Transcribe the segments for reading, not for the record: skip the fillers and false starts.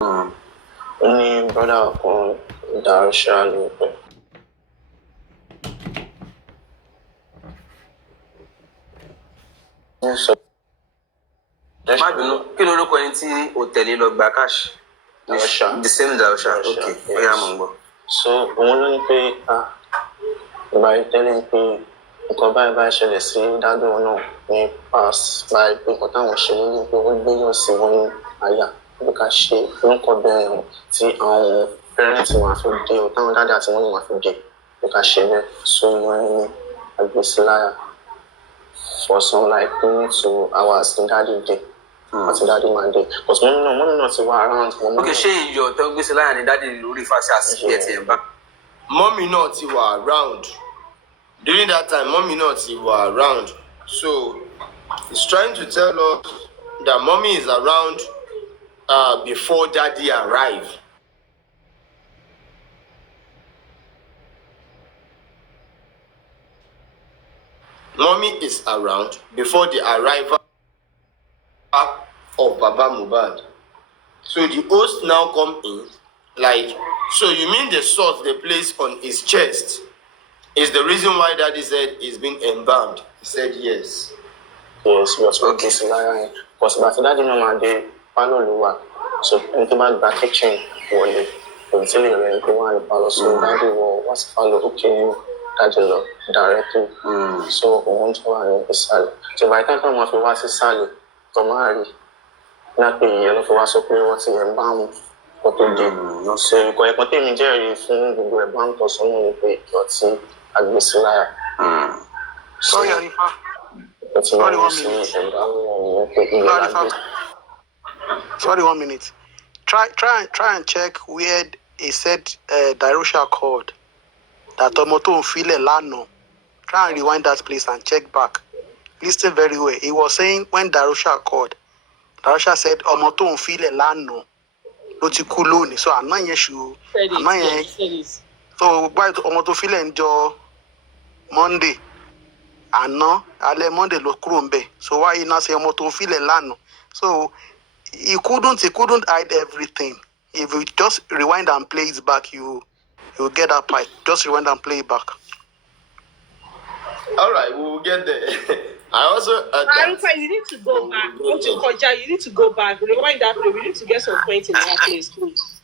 Only brother on Darusha. So, má bínú kí ló lóko ẹni tí òtẹ̀lé lọ gba cash. Darusha. The same Darusha. Okay. Bóyá mo ń gbọ́. So òun ló ní pé ìgbà yìí tẹ́lẹ̀ pé nǹkan báyìí ṣẹlẹ̀ sí dádùn náà ní past báyìí pé nǹkan táwọn ṣe lórí pé wọ́n gbéyàn sí wọn ní àyà bí ká ṣe orúkọ bẹ́ẹ̀ hàn tí àwọn parents wọn àfi dé o táwọn dáadáa àti wọn ní wọn àfi dé bí ká ṣe bẹ́ẹ̀ so wọ́n ní agbésíláyà for some like 2 hours ní dáàdì dé àti dáàdì máa dé because mọ́mí náà ti wá around. Ok, ṣé iyọ̀ tó ń gbé sí láyà ni dáàdì lórí ìfàṣẹ àti ẹ̀ tiẹ̀ ń bá. Mommy náà ti wà around. During that time, mommy náà ti wà around. So, he's trying to tell us that mommy is around before daddy arrived. Mommy is around before the arrival of Baba Mohbad. So the host now come in like, so you mean the sword they place on his chest is the reason why daddy said he's been embalmed? He said yes. Yes, because okay, so because but daddy no man dey follow Lua. So anything about back kitchen wọlé. So tell you when you want to follow so daddy will what's follow okay daddy lọ directly. So wọ́n tó wà ní ìsàlẹ̀. So by the time wọ́n fi wá sí ìsàlẹ̀ tó máa rí lápè ìyẹn ló fi wá sọ pé wọ́n ti ẹ̀ bá wọn kó tó dé. So ìkọ̀ ẹ̀kọ́ tèmi jẹ́rìí fún gbogbo ẹ̀ bá ń tọ̀ sọ́nà ni pé ìjọ tí agbésíláyà. Sorry, Arifa. Sorry, 1 minute. Sorry, 1 minute. Try and check where he said Darusha called that Tomoto File Lano. Try and rewind that place and check back. Listen very well. He was saying when Darusha called, Darusha said Omoto File Lano. Lotikuloni. So I'm not sure. So why Omoto File enjoy Monday? Àná alẹ́ Monday ló kúrò ńbẹ̀. So why you now say ọmọ tó filẹ̀ lánàá? So he couldn't hide everything. If you just rewind and play it back, you get that part. Just rewind and play it back. All right, we will get there. I also Arifa, you need to go back. You need to go back. Rewind that play. We need to get some points in that place, please.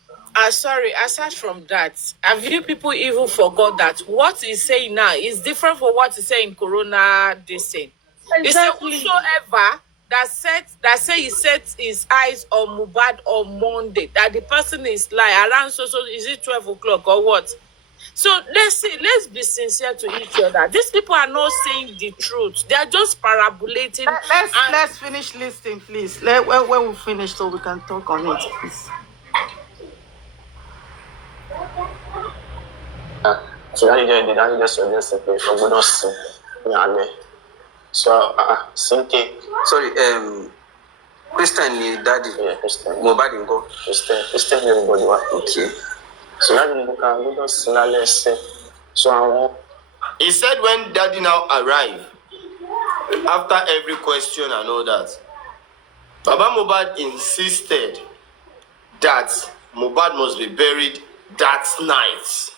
Sorry, aside from that, have you people even forgot that what he's saying now is different from what he's saying in Corona this thing? Exactly. He said whosoever that say he set his eyes on Mohbad on Monday, that the person is lying around so is it 12 o'clock or what? So let's be sincere to each other. These people are not saying the truth. They are just parabolating. Let's finish listening, please. When we finish so we can talk on it, please. So that just suggested pé ọgbọ́dọ̀ sí ní alẹ́. So Cynthia. Sorry, Christian ni daddy. Yeah, Christian. Mohbad ńkọ́? Christian everybody wa. Okay. So that ní ká ọgbọ́dọ̀ sí lálẹ́ ẹsẹ̀. So àwọn. He said when daddy now arrived, after every question and all that, Baba Mohbad insisted that Mohbad must be buried that night.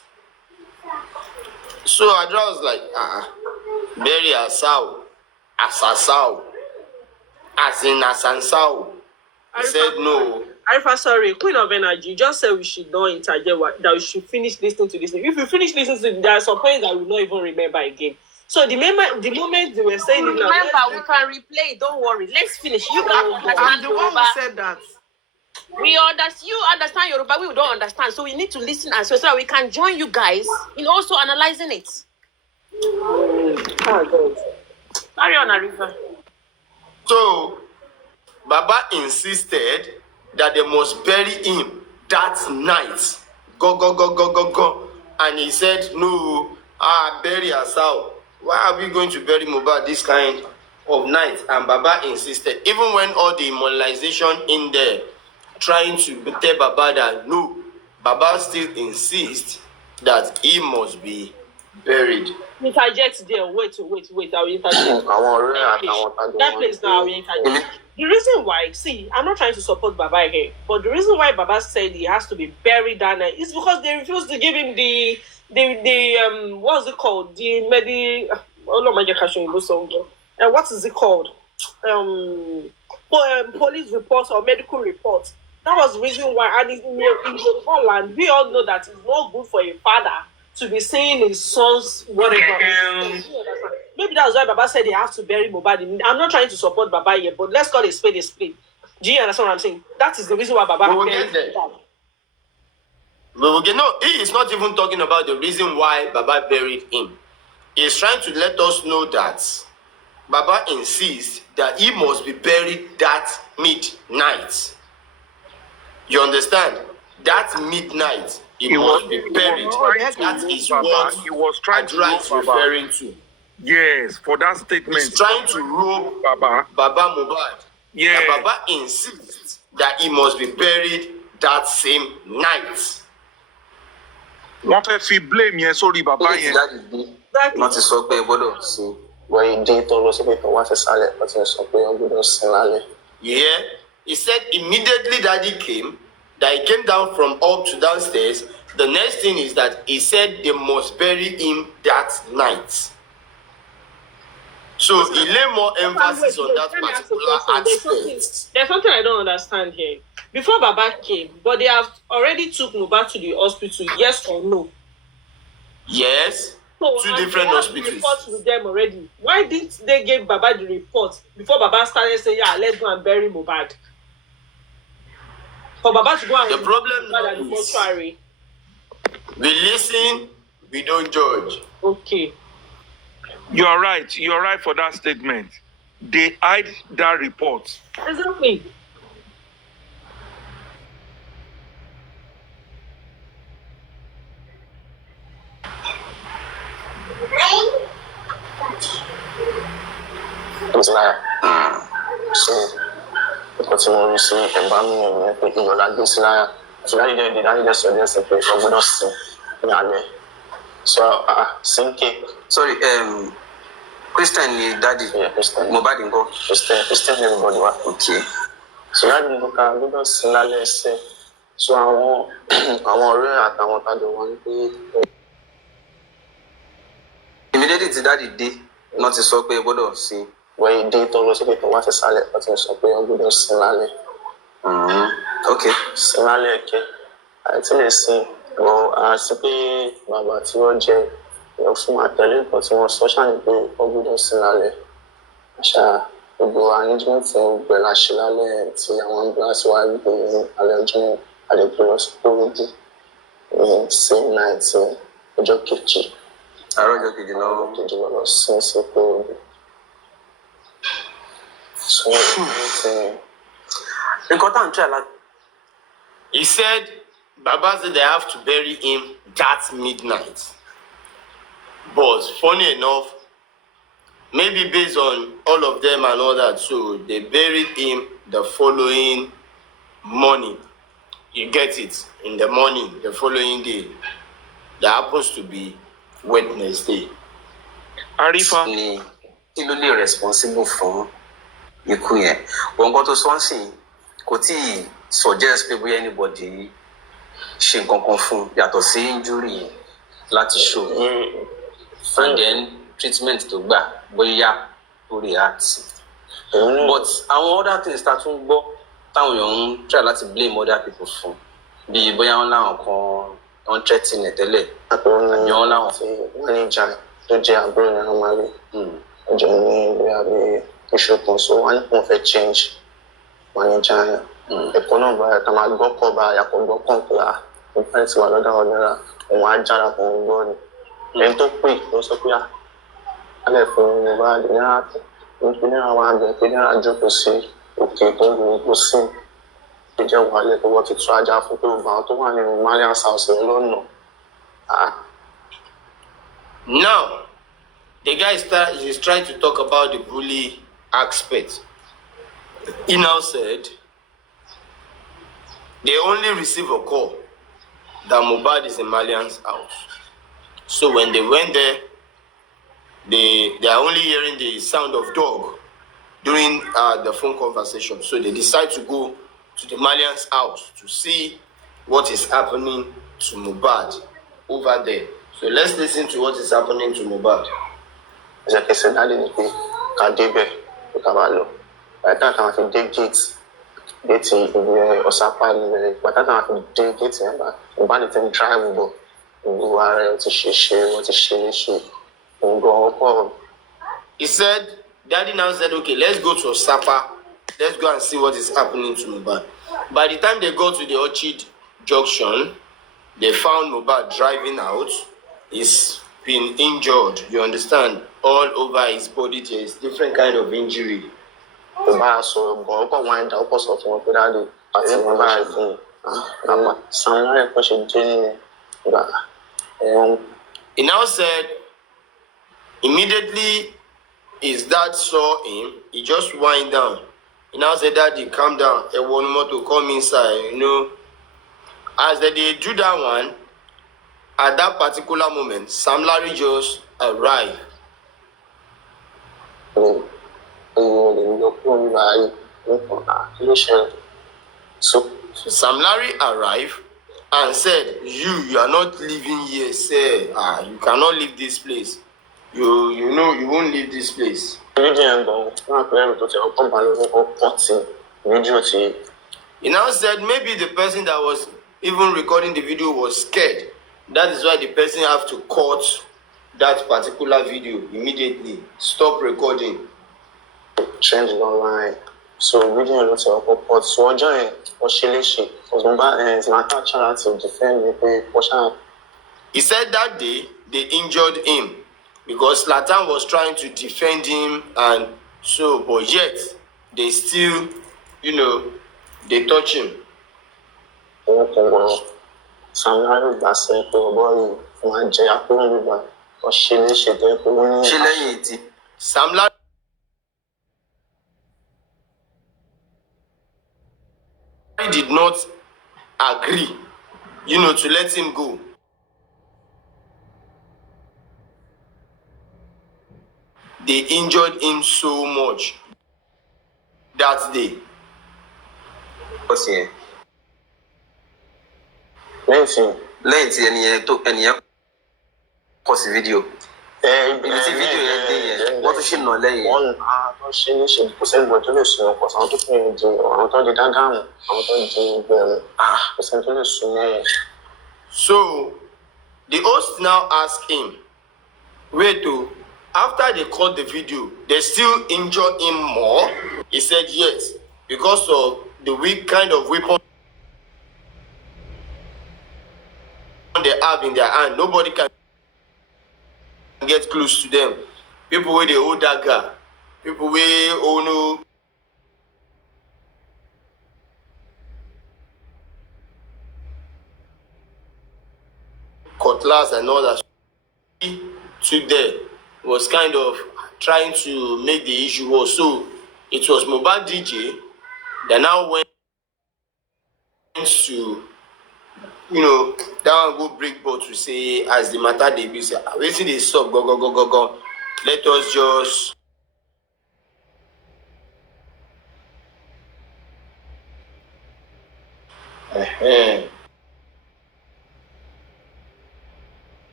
So Adra was like, bury Asao, Asasao, as in Asansao. He said no. Arifa, sorry, Queen of Energy, you just said we should not interject, that we should finish listening to this. If we finish listening to it, there are some points that we will not even remember again. So the moment they were saying it now, remember, we can replay it, don't worry. Let's finish. You can understand. I'm the one who said that. You understand Yoruba, we don't understand. So we need to listen as well so that we can join you guys in also analyzing it. Carry on, Arifa. So Baba insisted that they must bury him that night. Go. And he said, no, bury Asao. Why are we going to bury Mohbad this kind of night? And Baba insisted, even when all the immortalization in there, trying to tell Baba that no, Baba still insists that he must be buried. Interject there. Wait. I will interject. Àwọn ọ̀rẹ́ àtàwọn tàbí That place now, I will interject. The reason why, see, I'm not trying to support Baba here, but the reason why Baba said he has to be buried that night is because they refused to give him the what's it called? What is it called? Police report or medical report. That was the reason why, and in Yoruba land, we all know that it's not good for a father to be saying his son's whatever. Maybe that's why Baba said they have to bury Mohbad. I'm not trying to support Baba here, but let's call it a spade a spade. Do you understand what I'm saying? That is the reason why Baba buried Mohbad. No, he is not even talking about the reason why Baba buried him. He is trying to let us know that Baba insists that he must be buried that midnight. You understand? That midnight, he must be buried. That is what he was trying to Adra is referring to. Yes, for that statement. He's trying to rope Baba Mohbad. Yeah. That Baba insists that he must be buried that same night. Wọ́n fẹ́ fi blame yẹn sórí bàbá Kí yẹn. ni dáàdì dé? Wọ́n ti sọ pé ẹ gbọ́dọ̀ sí. Wọ́n ìdí tó lọ síbi tó wá sí sálẹ̀, wọ́n ti sọ pé wọ́n gbọ́dọ̀ sin lálẹ́. Yeah, he said immediately daddy came, that he came down from up to downstairs. The next thing is that he said they must bury him that night. So he lay more emphasis on that particular aspect. There's something I don't understand here. Before Baba came, but they have already took Mohbad to the hospital, yes or no? Yes, So, two different hospitals. Reports with them already. Why didn't they give Baba the report before Baba started saying, "Yeah, let's go and bury Mohbad"? For Baba to go and The problem now at the is mortuary. we listen, we don't judge. Okay. You're right for that statement. They hide that report. Exactly. It's like, so, because mo rí sí ẹ̀bá mi ò ní pé ìyọ̀lá gbé sí láyà. So dájú dẹ̀ sọ pé ọ gbọ́dọ̀ sìn ní alẹ́. So, sinking. Sorry, Christian ni dáàdì. Yeah, Christian. Mohbad ńkọ́? Christian everybody wa. Okay. So dájú ní ká gbọ́dọ̀ sìn lálẹ́ ẹsẹ̀. So àwọn ọ̀rẹ́ àtàwọn tájọ wọn ní pé. Immediately tí dáàdì dé, wọ́n ti sọ pé ẹ gbọ́dọ̀ sí. Wọ́n ìdí tó lọ síbi tó wá sí sálẹ̀, wọ́n ti sọ pé ọ gbọ́dọ̀ sìn lálẹ́. Okay. Sìn lálẹ́ ẹ̀kẹ́. Àìtí lè sìn. Àti pé bàbá tí wọ́n jẹ lọ fún àtẹ̀lé nǹkan tí wọ́n sọ ṣáà pé wọ́n gbọ́dọ̀ sí lálẹ́. Àṣà gbogbo arrangement gbẹ láṣẹ lálẹ́ tí àwọn ambulance wá gbé ní alẹ́ ọjọ́ àdègbè lọ sí kóródú ní same night ọjọ́ kejì. Àárọ̀ ọjọ́ kejì náà. Ọjọ́ kejì lọ sí kóródú. So nǹkan tá à ń try láti. He said, Baba said they have to bury him that midnight. But funny enough, maybe based on all of them and all that, so they buried him the following morning. You get it? In the morning, the following day. That happens to be Wednesday. Arifa. Ni kí ló lè responsible fún ikú yẹn? Nǹkan tó sọ ń sìn kò tí ì suggest pé bóyá anybody ṣe nǹkan kan fún yàtọ̀ sí injury láti show and then treatment tó gbà bóyá tó react. But àwọn other things ta tún gbọ́ táwọn èèyàn ń try láti blame other people fún bí bóyá wọn láwọn kan wọn threaten ẹ̀ tẹ́lẹ̀ àbí wọn láwọn. manager tó jẹ́ àbúrò ní ọmọ rí ọjọ́ ní bóyá bí oṣù kan so wọ́n ní kò fẹ́ change manager yẹn. Ẹ̀kọ́ náà bá ẹ̀ka máa gbọ́ kọ́ bá yàtọ̀ gbọ́ kàn pé nípa ti wà lọ́dọ̀ ọ̀nẹ́ra òun á jára kò ń gbọ́ ni. Ẹni tó pè ló sọ pé alẹ́ fún mi bá náírà tẹ̀ nítorí náírà wà bẹ̀ pé náírà jókòó sí òkè tó ń gbogbo sí i. Ìjẹ́ wàhálẹ̀ tó wọ́n ti tú ajá fún pé ògbà tó wà nínú Marian's house lọ́nà. Now, the guy is trying to talk about the bully aspect. He now said they only receive a call that Mohbad is in Malian's house. So when they went there, they are only hearing the sound of dog. during the phone conversation. So they decide to go to the Malian's house to see what is happening to Mohbad over there. So let's listen to what is happening to Mohbad. Jẹ́ kí ṣe dáadé ni pé ká débẹ̀ kó ká máa lọ. Bàtà táwọn fi dé géètì ìwé ọ̀sápá nílẹ̀. Bàtà táwọn fi dé géètì yẹn bá Mohbad ti ń drive bọ̀. Gbogbo ara ẹ̀ ti wọ́n ti ṣe léṣe. Gbogbo ọkọ̀. He said, Daddy now said, okay, let's go to Osapa. Let's go and see what is happening to Mohbad. By the time they got to the Orchid Junction, they found Mohbad driving out. He's been injured, you understand? All over his body, there is different kind of injury. Mohbad sọ ọkọ̀ wind up ọkọ̀ sọ fún wọn pé dáadé àti Mohbad fún un. Sàmúlò ẹ̀kọ́ ṣe dé ní ìgbà. He now said, immediately his dad saw him, he just wind down. He now said, Daddy, calm down. I want more to come inside, you know. As they do that one, at that particular moment, Sam Larry just arrived. So Sam Larry arrived and said, you are not living here, sir. You cannot leave this place. You know you won't leave this place. He now said maybe the person that was even recording the video was scared. That is why the person have to cut that particular video immediately. Stop recording. Change online. So video not to report. So I join Oshileshi. Because Mohbad is not trying to defend me. He said that day they injured him because Latan was trying to defend him, and so but yet they still, they touch him. Sam Larry gbàsẹ́ pé ọ̀bọ yìí máa jẹ akóró gbígbà Oshileshi tó pé wọ́n ní. Ṣé lẹ́yìn tí? Sam Larry did not agree, to let him go. They injured him so much that day. What's here? Lẹ́yìn tí ẹnìyẹn kọ sí fídíò. Ibi tí fídíò yẹn dé yẹn, wọ́n tún ṣì nà lẹ́yìn. Wọ́n tó ṣe ní ṣe kò sẹ́ni bọ̀ tó lè sùn ọkọ̀ àwọn tó fẹ́ di àwọn tó di dágáàmù àwọn tó di gbẹ̀rù kò sẹ́ni tó lè sùn mọ́. So the host now asked him, wait, after they cut the video, they still injure him more? He said yes, because of the weak kind of weapon they have in their hand. Nobody can get close to them. People with the hold dagger, people with no cutlass and all that. He took there was kind of trying to make the issue worse. So it was Mohbad DJ that now went to that one go break ball to say as the matter they be say waiting they stop go. Let us just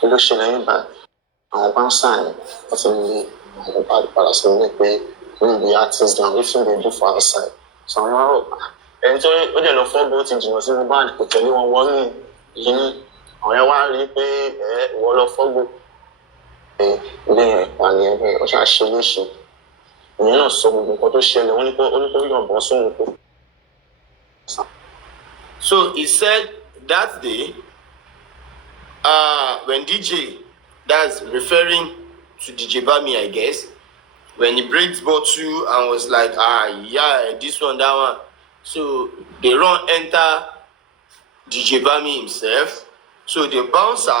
Kí ló ṣe lẹ́yìn ìgbà àwọn bá ń sàn wọ́n ti lè àwọn bá padà sí ilé pé níbi artist down if they do for outside. So àwọn ọ̀rọ̀ ẹni tó ó dẹ̀ lọ fọ́gbó ti jìnnà sí Mohbad kò tẹ̀lé wọn wọ́nú yìí àwọn yẹn wá rí pé ìwọ lọ fọ́gbó ilé yẹn ìpànì ẹgbẹ́ ó ṣáà ṣe léṣe ìyẹn náà sọ gbogbo nǹkan tó ṣẹlẹ̀ ó ní kó yọ̀bọ̀n sóhun kó. So he said that day, when DJ, that's referring to DJ Bami, I guess, when he breaks bottle and was like, yeah, this one, that one. So they run enter DJ Bami himself. So the bouncer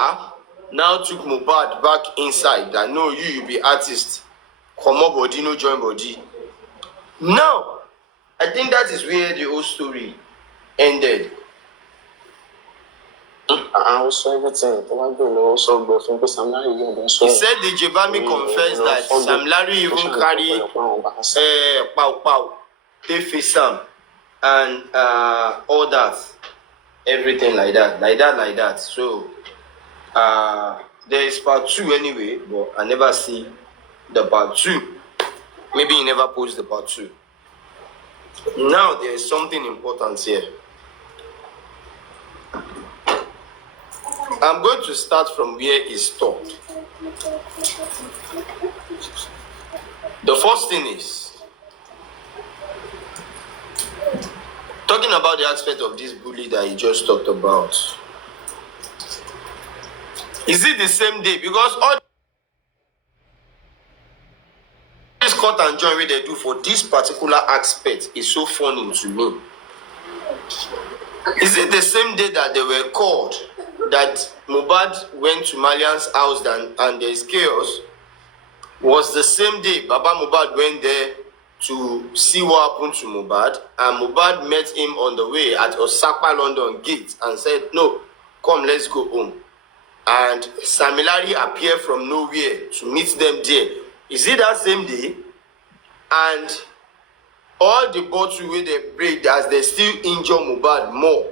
now took Mohbad back inside. That no, you be artist. Come up body, no join body. Now, I think that is where the whole story ended. Also everything. Also go from Sam Larry. He said the Jebami confessed that Sam Larry even carry pow, they face Sam, and all that, everything like that. So there is part 2 anyway, but I never see the part 2. Maybe he never posts the part 2. Now there is something important here. I'm going to start from where he stopped. The first thing is talking about the aspect of this bully that he just talked about. Is it the same day? Because all this cut and join they do for this particular aspect is so funny to me. Is it the same day that they were called that Mohbad went to Malian's house and there's chaos? Was the same day Baba Mohbad went there to see what happened to Mohbad, and Mohbad met him on the way at Osaka London gate and said, "No, come, let's go home." And Samilari appeared from nowhere to meet them there. Is it that same day? And all the bottle where they break as they still injure Mohbad more.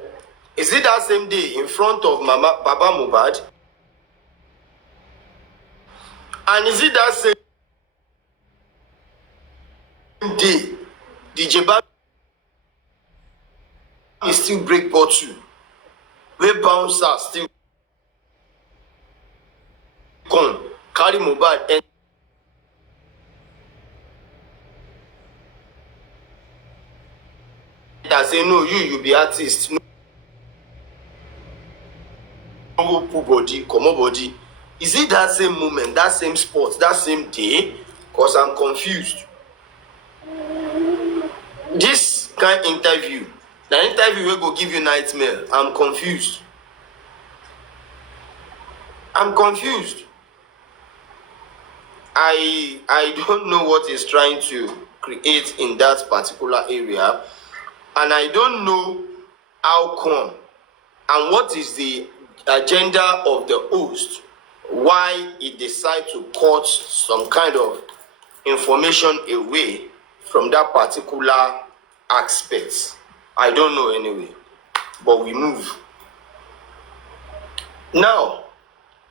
Is it that same day in front of Baba Mohbad? And is it that same day DJ Bab is still break bottle? Where bouncer still come carry Mohbad and say, "No, you be artist. No put body, come on body." Is it that same moment, that same spot, that same day? Because I'm confused. This kind of interview, the interview will go give you nightmare. I'm confused. I don't know what he's trying to create in that particular area, and I don't know how come and what is the agenda of the host, why he decide to cut some kind of information away from that particular aspect. I don't know anyway, but we move. Now,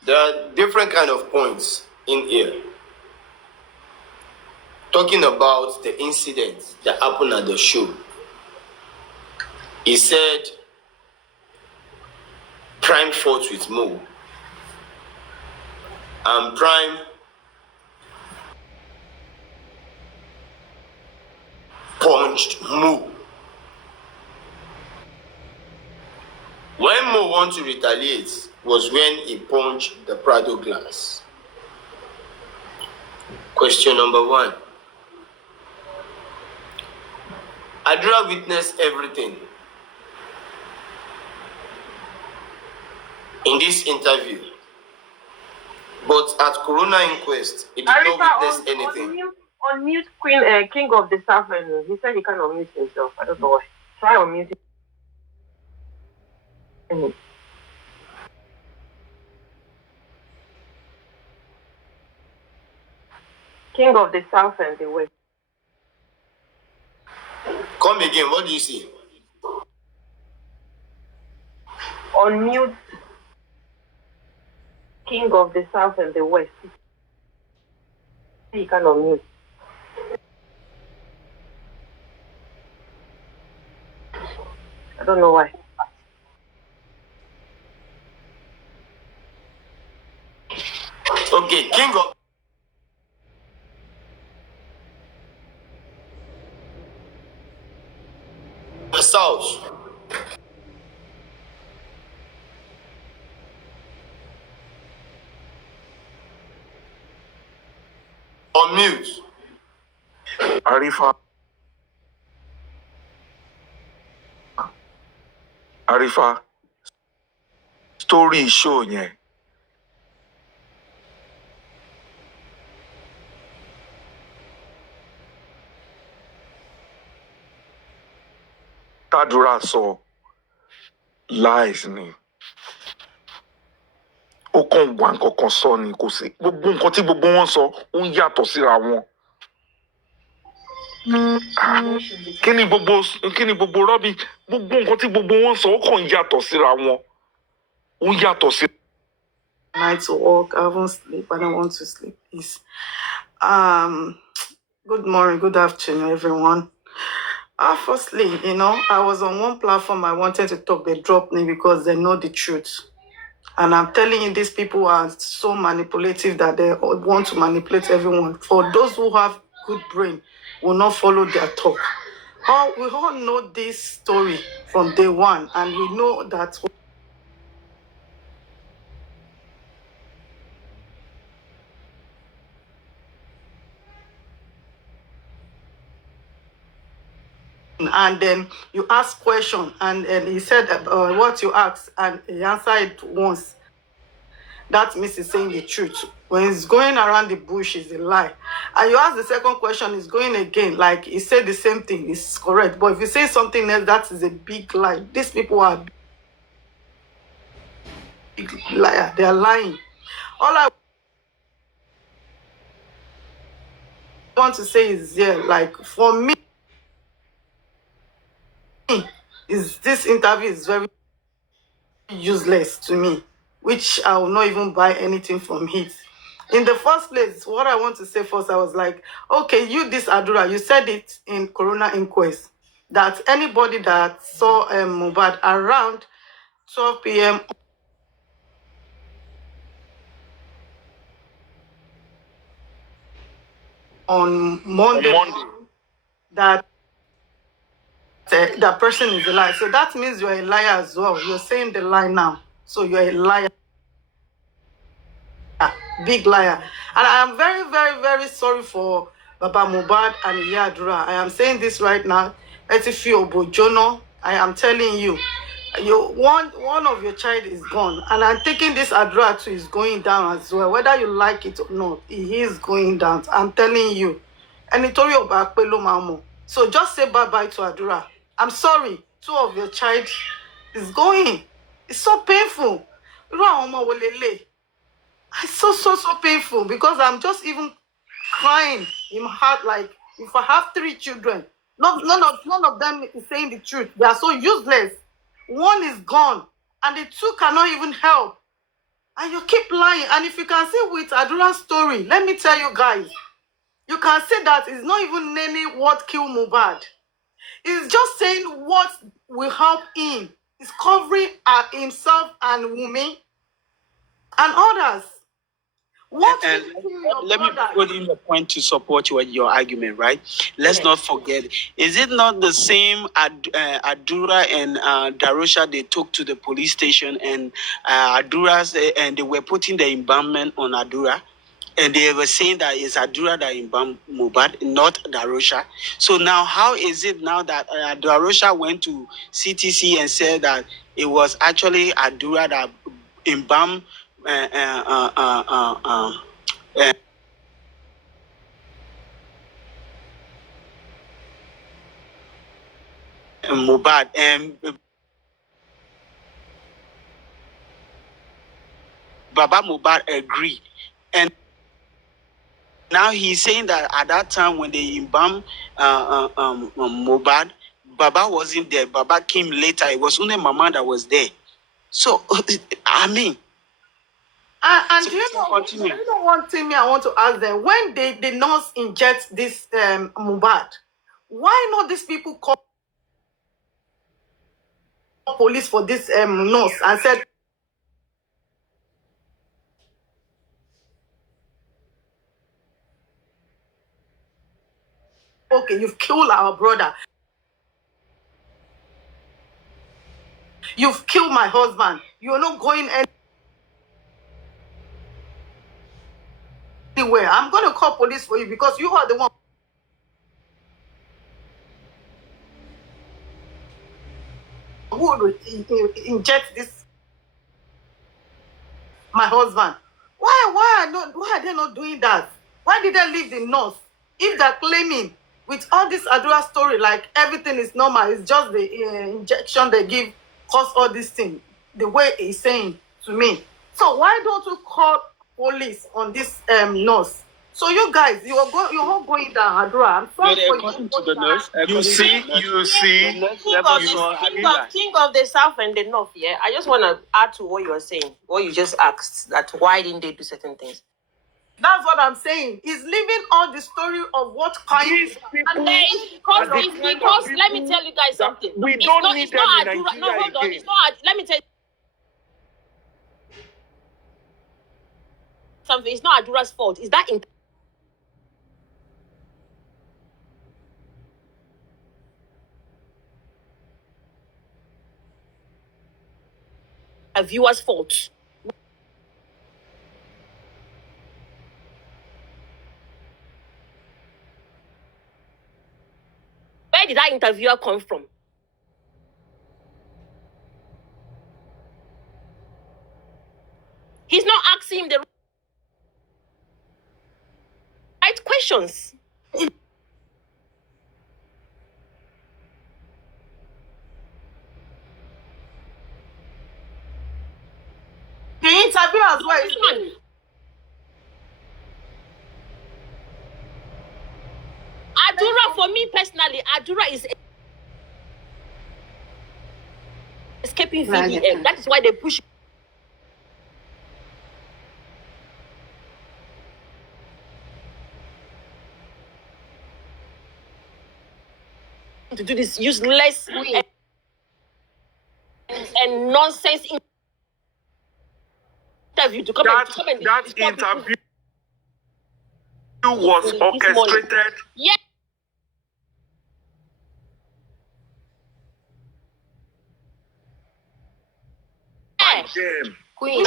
there are different kind of points in here. Talking about the incident that happened at the show. He said Prime fought with Mo, and Prime punched Mo. When Mo wanted to retaliate was when he punched the Prado glass. Question number 1. Adra witnessed everything in this interview, but at Corona inquest, he did Arifa, not witness anything. On mute Queen King of the South, and he said he can't unmute himself. I don't know why. Try unmute him. King of the South and the West. Come again, what do you see? On mute King of the South and the West. He can't unmute. I don't know why. Okay, King of the South. On mute. Arifa, story show yẹn. Tadura sọ lies ni. ó kàn wá nǹkan kan sọ ni kò sí gbogbo nǹkan tí gbogbo wọn sọ ó ń yàtọ̀ síra wọn. kí ni gbogbo rọ́bì gbogbo nǹkan tí gbogbo wọn sọ ó kàn ń yàtọ̀ síra wọn ó ń yàtọ̀ sí. Night to work, I haven't sleep, I don't want to sleep. Please. Good morning, good afternoon, everyone. Firstly, I was on one platform I wanted to talk, they dropped me because they know the truth. And I'm telling you, these people are so manipulative that they want to manipulate everyone. For those who have good brain, will not follow their talk. We all know this story from day one, and we know that and then you ask question, and he said what you asked, and he answered it once. That means he's saying the truth. When he's going around the bush, it's a lie. And you ask the second question, he's going again. Like he said the same thing, it's correct. But if you say something else, that is a big lie. These people are big liar. They are lying. All I want to say is, like for me, this interview is very useless to me, which I will not even buy anything from it. In the first place, what I want to say first, I was like, okay, this Adura, you said it in Corona Inquest, that anybody that saw Mohbad around 12 p.m. on Monday. That that person is a liar. So that means you're a liar as well. You're saying the lie now. So you're a liar. Big liar. And I am very, very, very sorry for Baba Mohbad and Iyadura. I am saying this right now. Etifi Obojono, I am telling you, one of your child is gone. And I'm thinking this Adura too is going down as well. Whether you like it or not, he is going down. I'm telling you. And so just say bye-bye to Adura. I'm sorry, 2 of your child is going. It's so painful. It's so painful because I'm just even crying in my heart. Like if I have 3 children, none of them is saying the truth. They are so useless. 1 is gone, and the 2 cannot even help. And you keep lying. And if you can see with Adura's story, let me tell you guys, you can see that it's not even naming what killed Mohbad. It's just saying what will help him. It's covering himself and Wunmi and others. And let me put in the point to support your argument, right? Let's not forget, is it not the same Adura and Darusha they took to the police station, and and they were putting the embalmment on Adura? And they were saying that it's Adura that embalmed Mohbad, not Darusha. So now, how is it now that Darusha went to CTC and said that it was actually Adura that embalmed Mohbad, and Baba Mohbad agreed, and now he's saying that at that time when they embalmed Mohbad, Baba wasn't there. Baba came later. It was only Mama that was there. So I mean. And so you know one thing I want to ask them, when the nurse inject this Mohbad, why not these people call police for this nurse and said, okay, you've killed our brother, you've killed my husband, you're not going anywhere. I'm going to call police for you because you are the one who would inject this my husband. Why are they not doing that? Why did they leave the nurse? If they're claiming with all this Adura story, like everything is normal, it's just the injection they give cause all this thing. The way he's saying to me, So why don't you call police on this nurse? So you guys, you're all going down, Adura. I'm sorry for According to the nurse, You see, the nurse King never of saw the Adura. king of the south and the north, yeah. I just want to add to what you are saying, what you just asked, that why didn't they do certain things? That's what I'm saying. He's leaving all the story of what kind. these people And then it's are the because kind of let me people tell you guys that something. we It's don't not, need it's them not in Adura. No, Nigeria hold on. again. It's not. Let me tell you something. It's not Adura's fault. It's that interviewer's fault. Where did that interviewer come from? He's not asking him the right questions. The interview as well. Understand? Adura, for me personally, Adura is escaping VDM. That is why they push to do this useless and nonsense interview to come and That disturb people. interview was This morning. orchestrated. Yeah. Them. Queen.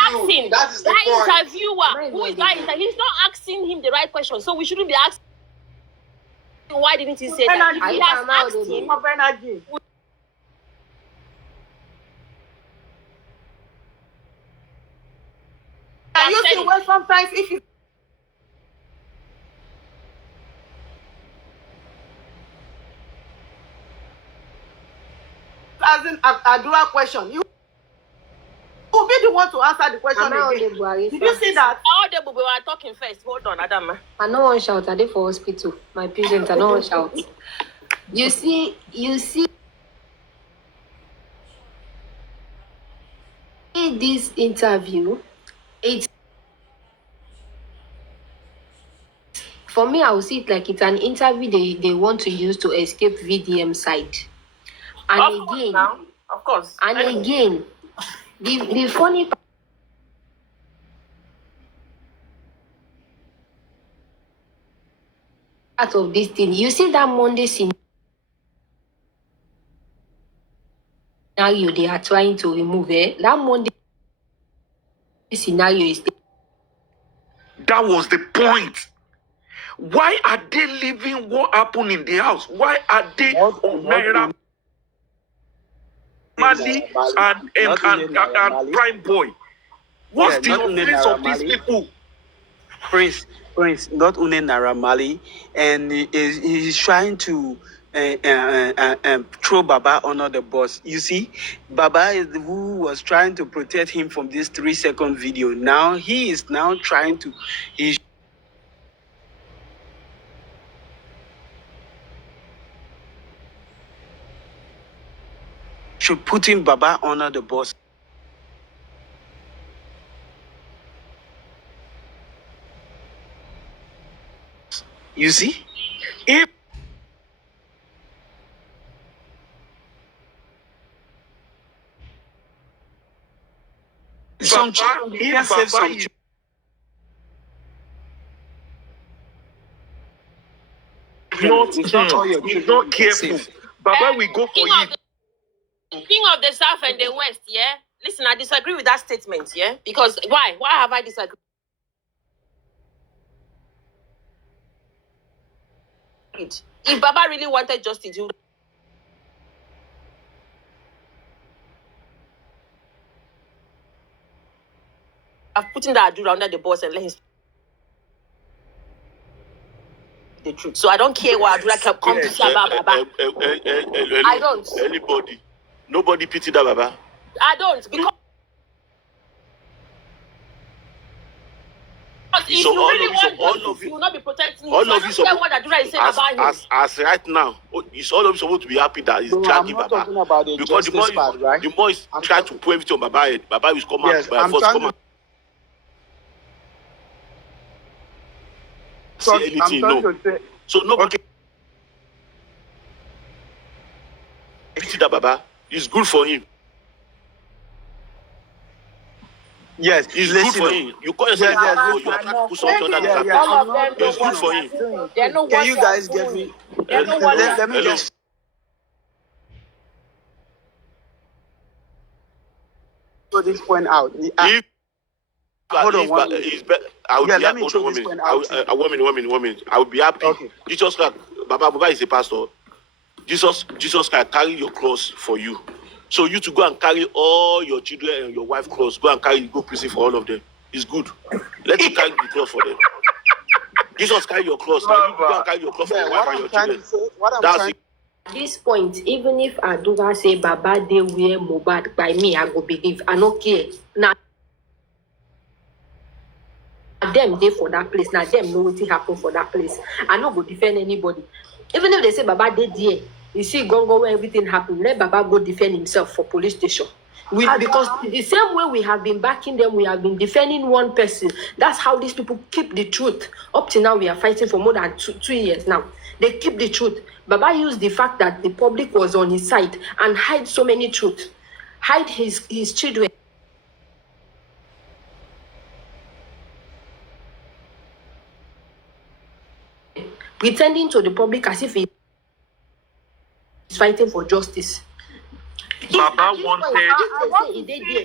Asking That is the that point. interviewer, who is that interviewer? He's not asking him the right question, so we shouldn't be asking why didn't he say that? If he has asked him, Of energy. And you see where sometimes if you asking Adura question, you will be the one to answer the question again. Did you see that? all the we were talking first. Hold on, Adama. I no one shout. I dey for hospital. My patient, I no one shout. You see this interview. It's for me. I will see it like it's an interview they want to use to escape VDM side. And Of course. again, the funny part of this thing, you see that Monday scenario they are trying to remove it. That Monday scenario is That was the point. Why are they leaving what happened in the house? Why are they on Naira Mali and Prime Boy? What's the offense of these people? Prince, not Une Naramali, and he's trying to throw Baba under the bus. You see, Baba is who was trying to protect him from this 3-second video. Now he is now trying to. He's should putting Baba under the bus. You see? If Some Baba is he's not careful, Baba will go for you. King of the South and the West, yeah? Listen, I disagree with that statement, yeah? Because why? Why have I disagreed? If Baba really wanted justice, he would have put the Adura under the bus and let him. the truth. So I don't care what Adura can come to say about Baba. I don't. Anybody. Nobody pity that Baba. I don't, because if So you all really of you, so want all justice, of you- you will not be protecting him. all So I of don't you care what Adura is saying about him. as right now, it's all of you supposed to be happy that he's No, I'm dragging not Baba. talking about the Because justice part, right? the more he's trying to put everything on Baba head, Baba will come Yes, out by I'm force, trying come to out. Say anything, no. to say, So nobody okay. pity that Baba. It's good for him. Yes, It's listen, good for him. You call yourself Yes, yes, pastor, listen. you are trying to put Thank something you. under Yeah, the yeah, carpet. All I'm of them not. know It's good what for they him. are doing. They know Can what you they are guys get doing. me? They know what they are Let me Hello. just. Throw this point out. If Hold on if 1 minute. it's I would Yeah, be let me hold throw on 1 this minute. point I out. would, 1 minute. I would be happy. Okay. Jesus Christ, Baba is a pastor. Jesus can carry your cross for you. So you to go and carry all your children and your wife cross, go and go prison for all of them. It's good. Let you carry the cross for them. Jesus carry your cross. Now you go and carry your cross for Yeah, your wife what and I'm your trying children. to say, That's it. At this point, even if Adura say Baba dey where Mohbad, by me, I go believe. I no care. Now them dey for that place. Now them know wetin happen for that place. I no go defend anybody. Even if they say Baba dey there, you see Gongo where everything happen, let Baba go defend himself for police station. Because the same way we have been backing them, we have been defending one person. That's how these people keep the truth. Up to now, we are fighting for more than two years now. They keep the truth. Baba used the fact that the public was on his side and hide so many truth. Hide his children. Pretending to the public as if he is fighting for justice. Baba wanted.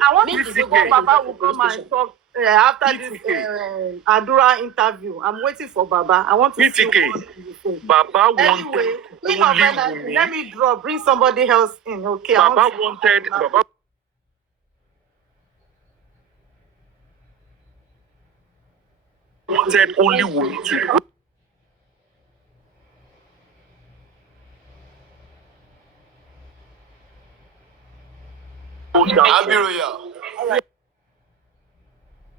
I want to see when Baba will come and talk after this Adura interview. I'm waiting for Baba. I want to see what he will say. Baba Anyway, queen of energy, let me draw. Bring somebody else in, okay? Baba wanted only Wumi to go. Abiroya.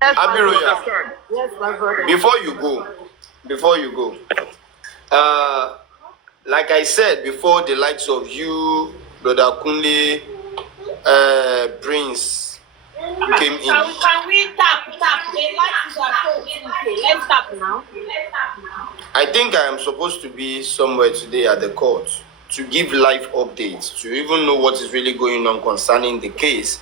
Yes, my Abiroya. brother. Yes, my brother. Before you go, like I said before, the likes of you, Brother Kunle, Prince came in. Can we tap? The lights are so okay. Let's tap now. I think I am supposed to be somewhere today at the court to give live updates, to even know what is really going on concerning the case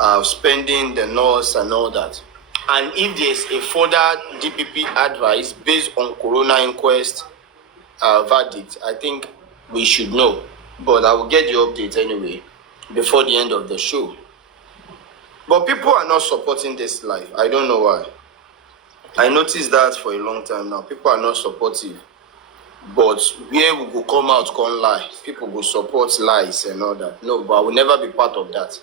of spending the nurse and all that. And if there's a further DPP advice based on Corona inquest verdict, I think we should know. But I will get the update anyway before the end of the show. But people are not supporting this life. I don't know why. I noticed that for a long time now. People are not supportive. But where we go come out, come lie. People go support lies and all that. No, but I will never be part of that.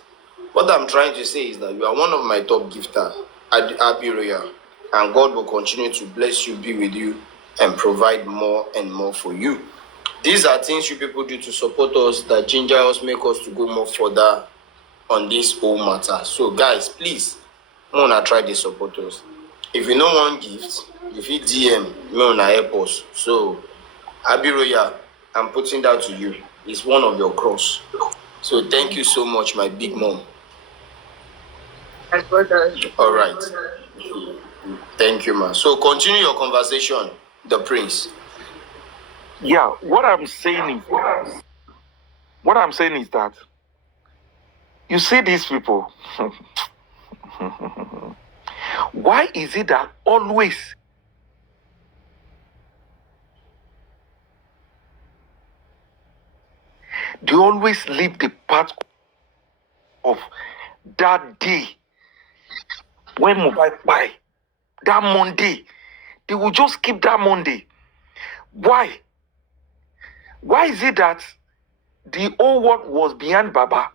What I'm trying to say is that you are one of my top gifters, Abiroya, and God will continue to bless you, be with you, and provide more and more for you. These are things you people do to support us, that ginger us, make us to go more further on this whole matter. So guys, please, I wanna try to support us. If you know one gift, if you DM, me wanna help us. So Abiroya, I'm putting that to you. It's one of your cross. So thank you so much, my big mom. All right. Thank you, man. So continue your conversation, the prince. Yeah, what I'm saying is that you see these people. Why is it that always they always leave the part of that day when mobile buy, that Monday, they will just keep that Monday. Why? Why is it that the whole world was behind Baba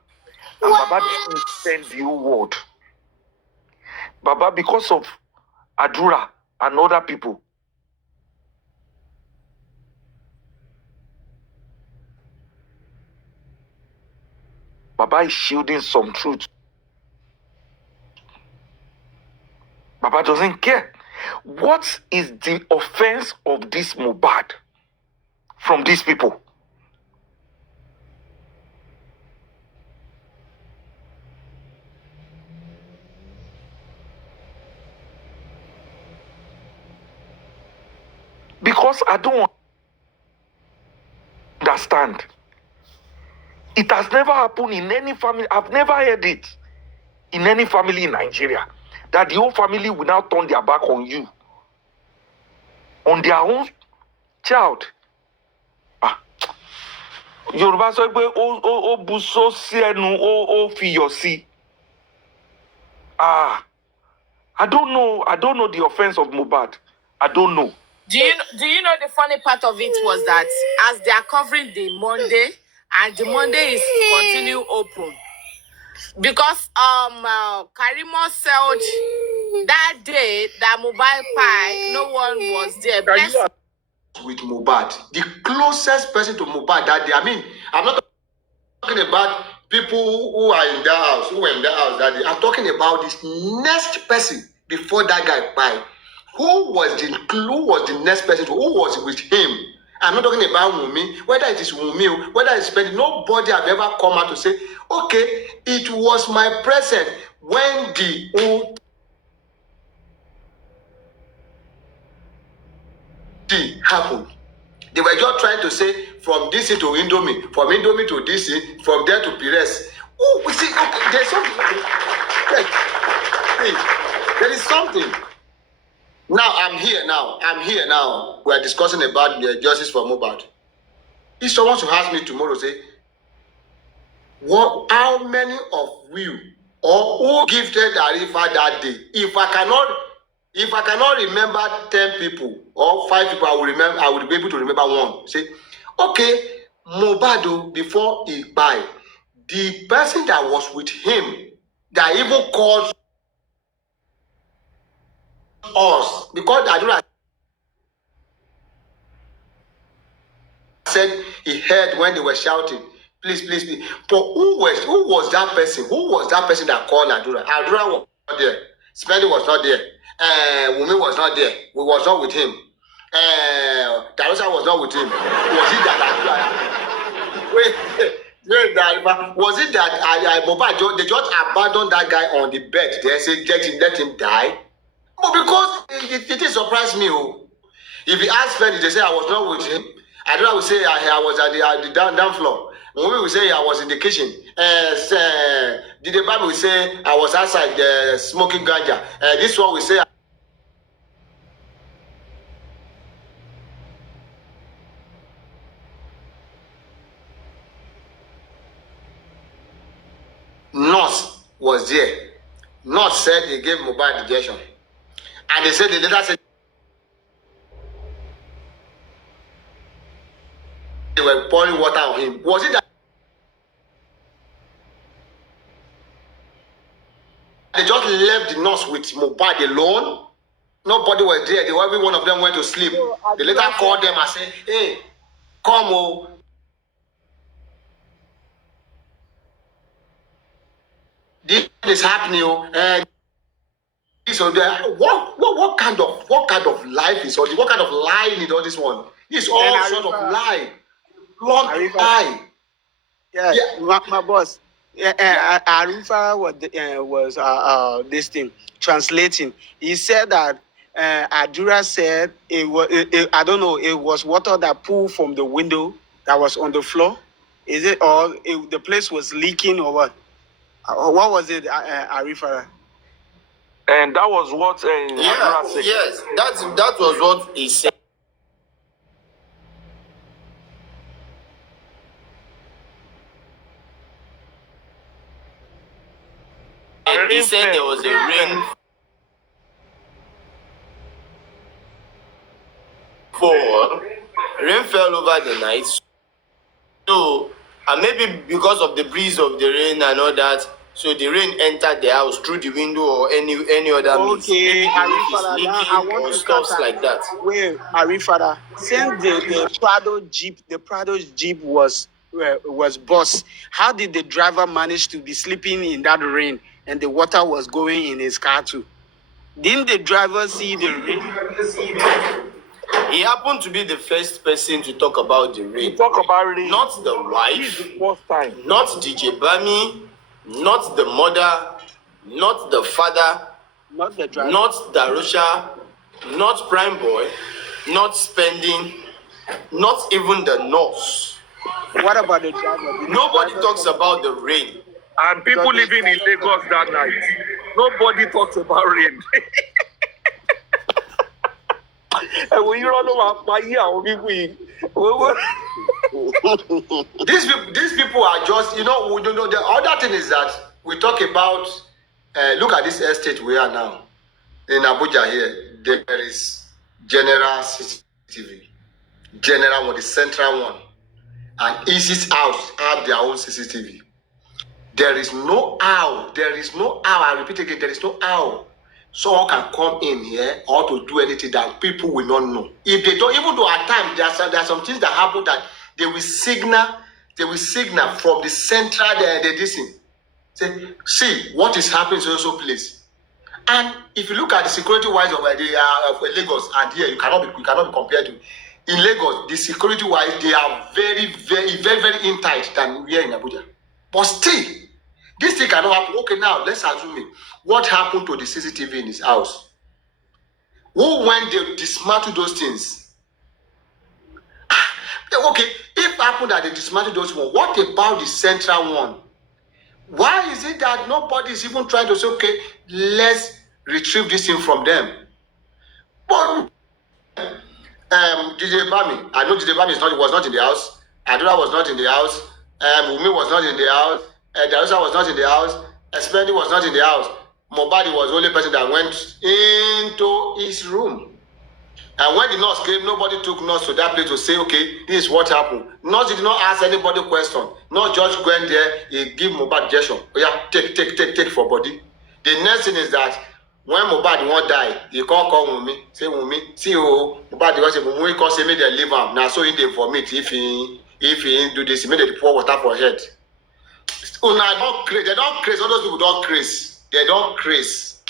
and Baba didn't send the whole world? Baba, because of Adura and other people, Baba is shielding some truth. Baba doesn't care. What is the offense of this Mohbad from these people? Because I don't understand. It has never happened in any family. I've never heard it in any family in Nigeria that the whole family will now turn their back on you, on their own child. Yorùbá sọ pé ó bu só sí ẹnu ó fi yọ̀ sí. I don't know the offense of Mohbad. I don't know. Do you know the funny part of it was that as they are covering the Monday and the Monday is continue open because Karimo said that day that mobile pie no one was there. With Mohbad, the closest person to Mohbad that day. I mean, I'm not talking about people who are in that house, who were in that house that day. I'm talking about this next person before that guy died. Who was the next person? Who was with him? I'm not talking about Wunmi, whether it is Wunmi, whether it's Penny. Nobody have ever come out to say, okay, it was my present when the old thing happened. They were just trying to say from DC to Indomie, from Indomie to DC, from there to Pires. Oh, we see, okay, there's something. There is something. Now I'm here now. We are discussing about the justice for Mohbad. If someone should ask me tomorrow, say, how many of you or who gifted Arifa that day? If I cannot remember 10 people or 5 people, I will be able to remember one. Say, okay, Mohbad before he died, the person that was with him that even called us, because I do not said he heard when they were shouting, please. But who was that person? Who was that person that called Adura? Adura was not there. Spendy was not there. Wunmi was not there. We was not with him. Darosa was not with him. Was it that Adura? Wait, was it that Mohbad they just abandoned that guy on the bed? They said let him die. But because it surprised me. If he asked Spendy, they say I was not with him. Adura would say I was at the down floor. When we would say I was in the kitchen. The Bible would say I was outside smoking ganja. This one will say nurse was there. Nurse said he gave Mohbad injection. And they said the letter said they were pouring water on him. Was it that they just left the nurse with Mohbad alone? Nobody was there. Every one of them went to sleep. They later called them and said, hey, come this is happening. So what kind of life is all this? What kind of lying is all this one? It's all sort of lie. Long lie. Yeah, my boss. Arifa was this thing translating. He said that Adura said it was. I don't know. It was water that poured from the window that was on the floor. Is it or the place was leaking or what? What was it, Arifa? And that was what Adura said. Yes, that was what he said. He said there was a rain fall. Rain fell over the night. So, and maybe because of the breeze of the rain and all that, so the rain entered the house through the window or any other means. Okay, Arifada, I want to stuff like that. Wait, Arifada, since the Prado Jeep was was boss. How did the driver manage to be sleeping in that rain and the water was going in his car too? Didn't the driver see the rain? He happened to be the first person to talk about the rain. Talk about rain. Not the wife, This is the first time. not DJ Bami, not the mother, not the father, Not the driver. not Darusha, not Prime Boy, not Spending, not even the nurse. What about the driver? Did the Nobody driver talks about the rain. And people living in Lagos that night. Nobody talks about rain. And when you don't know about my year, These people are just, the other thing is that we talk about, look at this estate we are now. In Abuja here, there is general CCTV. General one, the central one. And Easy's house have their own CCTV. There is no how, I repeat again, there is no how someone can come in here or to do anything that people will not know. If they don't, even though at times there are some things that happen that they will signal from the central this thing. Say, see what is happening in so place. And if you look at the security wise of Lagos and here, you cannot be compared to. In Lagos, the security wise, they are very, very, very, very in tight than here in Abuja. But still, this thing cannot happen. Okay, now let's assume it. What happened to the CCTV in his house? Who went to dismantle those things? Okay, if it happened that they dismantled those ones, what about the central one? Why is it that nobody is even trying to say, okay, let's retrieve this thing from them? But DJ Bami, I know DJ Bami was not in the house. Adura was not in the house. Wumi was not in the house. Darusa was not in the house. Spendi was not in the house. Mobadi was the only person that went into his room. And when the nurse came, nobody took nurse to that place to say, okay, this is what happened. Nurse did not ask anybody question. Nurse just went there, he give Mobad gesture. Oh yeah, take for body. The next thing is that when Mobad won't die, he can't call Wumi. Say Wumi, see Mobad was saying Wumi can't say me they leave him. Now so he dey vomit if he do this, he made the pour water for head. Oh, now they don't craze. All those people don't craze. They don't craze.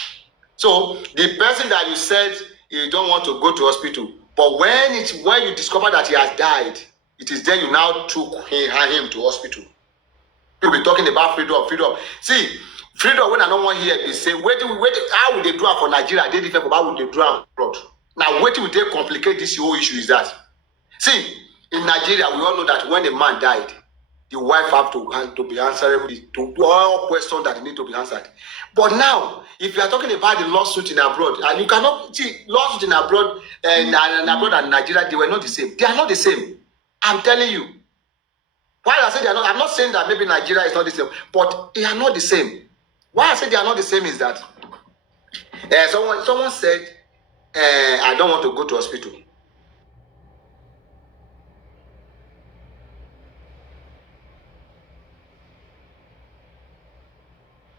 So the person that you said you don't want to go to hospital, but when you discover that he has died, it is then you now took him to hospital. You'll be talking about freedom. See, freedom when I don't want here, they say, wait, how would they do it for Nigeria? They different from how would they do it abroad. Now, wait till they complicate this whole issue is that. See, in Nigeria, we all know that when a man died, the wife have to be answerable to all questions that need to be answered. But now, if you are talking about the lawsuit in abroad, and you cannot see lawsuit in abroad and Nigeria, they were not the same. They are not the same. I'm telling you. Why I say they are not, I'm not saying that maybe Nigeria is not the same, but they are not the same. Why I say they are not the same is that someone said, I don't want to go to hospital.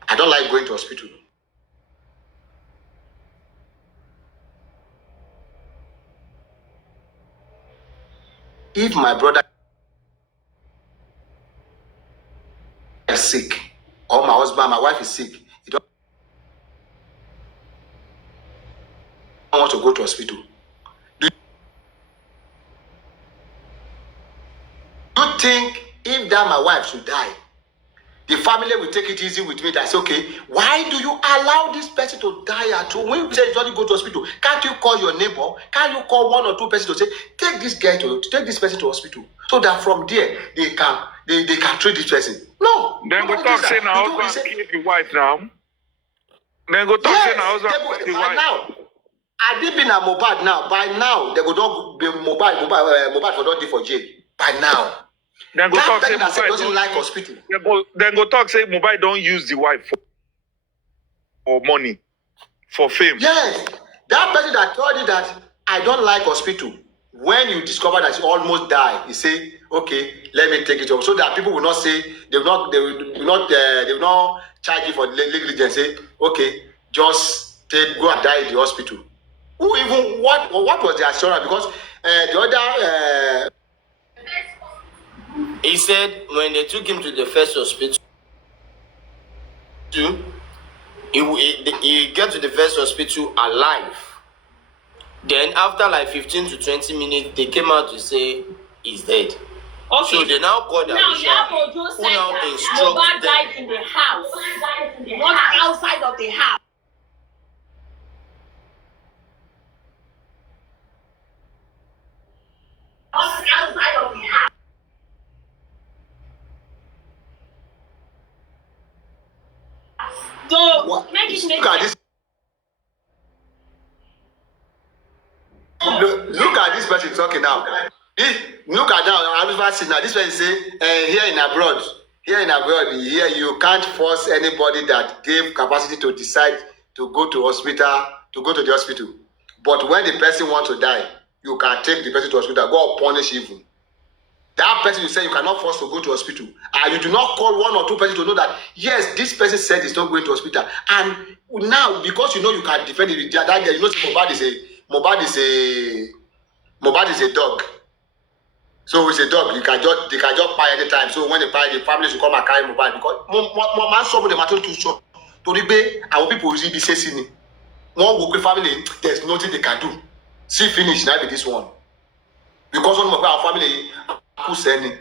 I don't like going to hospital. If my brother is sick, or my husband, my wife is sick, you don't want to go to hospital. Do you think if that my wife should die, the family will take it easy with me? That's okay. Why do you allow this person to die at home? When you say you don't go to hospital, can't you call your neighbor? Can't you call one or two persons to say, take this person to hospital, so that from there they can treat this person? No. Then go talk say now husband kill the wife now. Then go talk say now husband kill the wife. Now, I did been a Mobad now. By now, they go don't be Mobad for don't for jail. By now. Then go talk say Mobile doesn't like hospital. Then go talk say Mobile don't use the wife for money, for fame. Yes, that person that told you that I don't like hospital, when you discover that you almost die, you say, okay, let me take it off, so that people will not say they will not charge you for negligence. Say, okay, just go and die in the hospital. Who even what was the assurance? Because the other. He said when they took him to the first hospital, he get to the first hospital alive. Then after like 15 to 20 minutes, they came out to say he's dead. Okay. So they now called Arifa, who now instructed them. Died in the house, not outside of the house. Outside of the house. So make it make sense. Look at this person talking now. Look at now, Arifa now. This person say, here in abroad, here you can't force anybody that gave capacity to decide to go to the hospital. But when the person wants to die, you can take the person to hospital, go punish evil. That person you say you cannot force to go to hospital. And you do not call one or two persons to know that, yes, this person said he's not going to hospital. And now, because you know you can defend it, that guy, you know, Mohbad is a dog. So it's a dog. They can just buy anytime. So when they buy, the family should come and carry Mohbad because man some of them are too short. To the our people will be saying, one work with family, there's nothing they can do. See finish now with this one. Because one of our family who send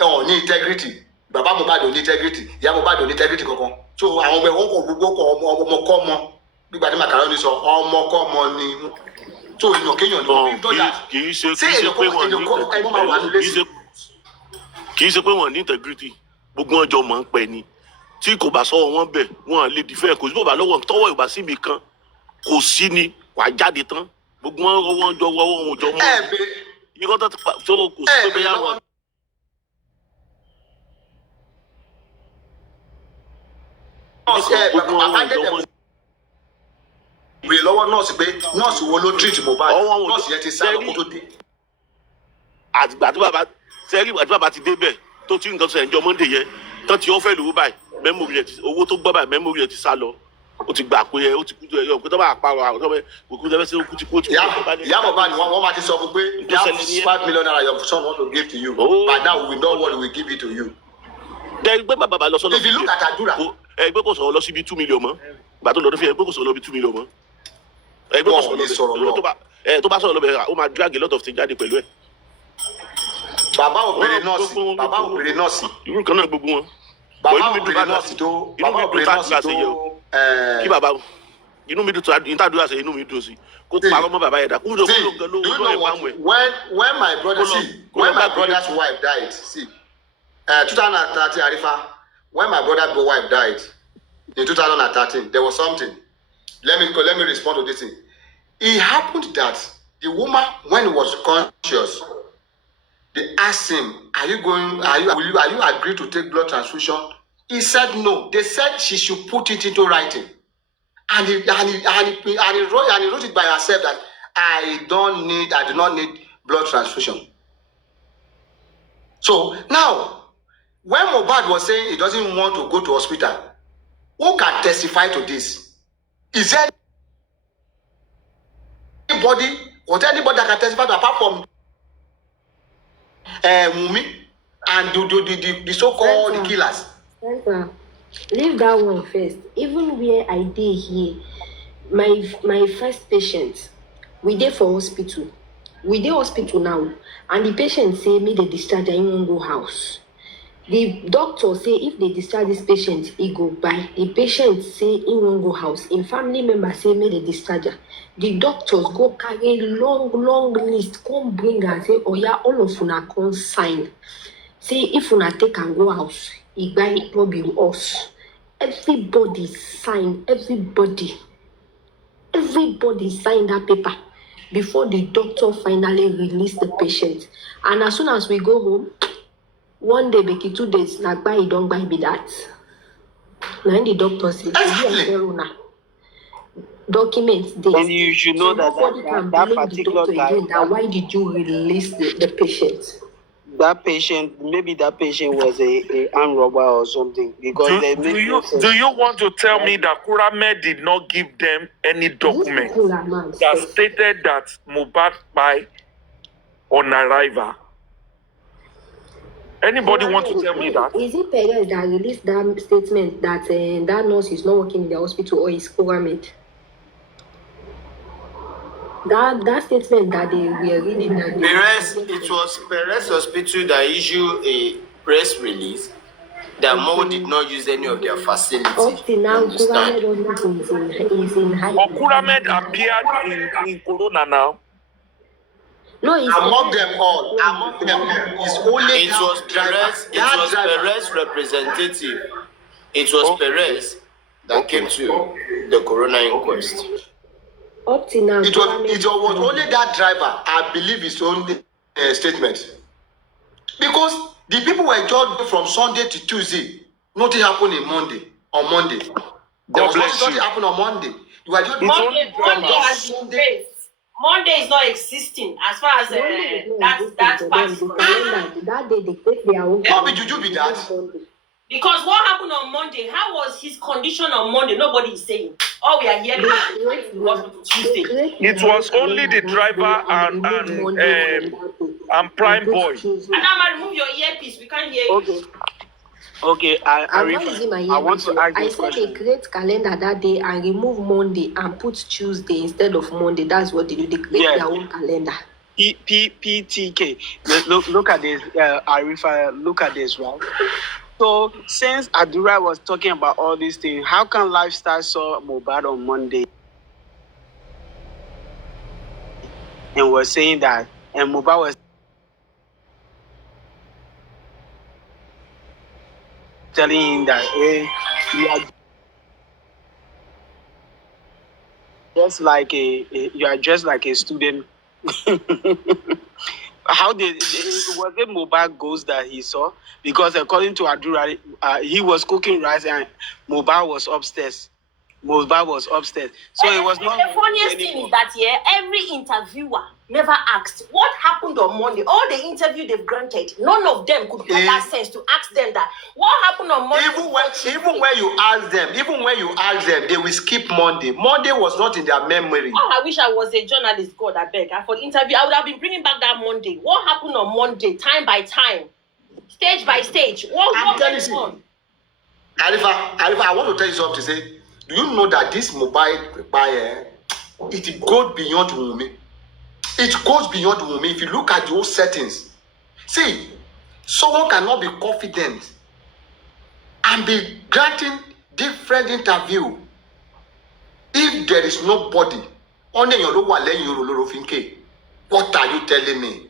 on integrity. Baba Mohbad don't integrity. Ya Mohbad don't integrity kankan. So àwọn ọmọ wọn kò ọmọ kọ́ ọmọ nígbà tí macaroni sọ ọmọ kọ́ ọmọ ni. So èèyàn kéèyàn ló kì í ṣe pé wọ́n ní integrity gbogbo ọjọ́ mọ̀ ń pẹ́ ni tí kò bá sọ́wọ́ wọn bẹ̀ wọ́n lè dìfẹ́ kò sí bó bá lọ́wọ́ tọ́wọ́ ìgbà síbi kan kò sí ni wàá jáde tán gbogbo wọn jọ wọ́wọ́ wọn jọ mọ́ irọ́ tó ti pa tó kò sí tó bẹ́yà wọn. Ìwé lọ́wọ́ nọ́ọ̀sì pé nọ́ọ̀sì wo ló treat Mohbad nọ́ọ̀sì yẹn ti sá lọ kó tó dé. Àtìgbà tí bàbá ti débẹ̀ tó tí nǹkan sọ ẹ̀jọ́ Monday yẹn tán tí wọ́n fẹ́ lówó báyìí mẹ́mórì rẹ̀ owó tó gbọ́ báyìí mẹ́mórì rẹ̀ ti sá lọ ó ti gbà pé ó ti kú tó ẹ̀yọ́ pé tó bá parọ́ àwọn tó bẹ́ẹ̀ òkú tó bẹ́ẹ̀ sí ó ti kú ó ti kú. Ìyá Mohbad ni wọ́n máa ti sọ fún pé that $5 million your son want to give to you but now we know what we give it to you. Ẹgbẹ́ bàbá lọ sọ́nà if you look at Adura. Ẹgbẹ́ kò sọ̀rọ̀ lọ síbi 2 million mọ́ ìgbà tó lọ́dún fi ẹgbẹ́ kò sọ̀rọ̀ lọ bí 2 million mọ́. Ẹgbẹ́ kò sọ̀rọ̀ lọ tó bá sọ̀rọ̀ lọ bẹ̀rẹ̀ ó máa drag a lot of things jáde pẹ̀lú ẹ̀. Bàbá òbèrè nọ́ọ̀sì. Irú kan náà gbogbo wọn. Bàbá òbèrè nọ́ọ̀sì tó kí bàbá inú mi dùn tó ìtàdúrà ṣe inú mi dùn sí kó parọ́ mọ́ bàbá yẹn dà kúndùn gan ló ẹ̀ máa ń wẹ̀. When my brother's wife died, see 2013 Arifa, when my brother's wife died in 2013, there was something. Let me respond to this thing. It happened that the woman, when he was conscious, they asked him, "Are you agree to take blood transfusion?" He said no. They said she should put it into writing, and he wrote it by herself that I do not need blood transfusion. So now, when Mohbad was saying he doesn't want to go to hospital, who can testify to this? Is there anybody that can testify to apart from Mumi and the so-called the killers? Leave that one first. Even where I did here, my first patient, we dey for hospital. We dey hospital now, and the patient say me they discharge in one go house. The doctor say if they discharge this patient, he go by. The patient say in one go house. In family member say me the discharge. The doctors go carry long list, come bring and say, oh yeah, all of una come sign. Say if una take and go house, it buy it will be us. Everybody sign, everybody sign that paper before the doctor finally release the patient. And as soon as we go home, one day, Becky, 2 days, like buy it, don't buy be that. Now the doctor says, documents this. And you should know that that particular guy. That why did you release the patient? That patient, maybe that patient was a armed robber or something. Because do you want to tell me that Kurame did not give them any document that stated that Mohbad died on arrival? Anybody want to tell me that? Is it Perez that released that statement that that nurse is not working in the hospital, or is Kuramed? That statement that they were reading that It was Perez Hospital that issued a press release that Mo did not use any of their facilities. Up till now, You understand? Kuramed hospital is in high. Okuramed appeared in Corona now. No, it's Among them all, it's only it was Perez representative. It was Perez that came to the Corona inquest. Up till now, It was only that driver, I believe, his own statement. Because the people were judged from Sunday to Tuesday. Nothing happened on Monday. God bless you. Nothing happened on Monday. You were just Monday has been great. Monday is not existing as far as that's part. That day they take their own. How did you be that? Because what happened on Monday? How was his condition on Monday? Nobody is saying. All we are hearing is Tuesday. It was only the driver and Prime Boy. Adama, remove your earpiece. We can't hear you. Okay, I'm not using my I want to ask I this said question. they create calendar that day and remove Monday and put Tuesday instead of Monday. That's what they do. They create their own calendar. PTK. Look at this, Arifa. Look at this, right? So since Adura was talking about all these things, how can Lifestyle saw Mohbad on Monday and was saying that, and Mohbad was telling him that, hey, you are just like a student. How was it Mohbad ghost that he saw? Because according to Adura, he was cooking rice and Mohbad was upstairs. So it was not. The funniest thing is that every interviewer never asked what happened on Monday. All the interview they've granted, none of them could get that sense to ask them that what happened on Monday. Even when you ask them, they will skip Monday. Monday was not in their memory. Oh, I wish I was a journalist. God, I beg. For the interview, I would have been bringing back that Monday. What happened on Monday, time by time, stage by stage? What went on? Arifa, I want to tell you something. Say, do you know that this mobile buyer, it goes beyond Wunmi? It goes beyond Wunmi. If you look at those settings, see, someone cannot be confident and be granting different interview if there is nobody. What are you telling me?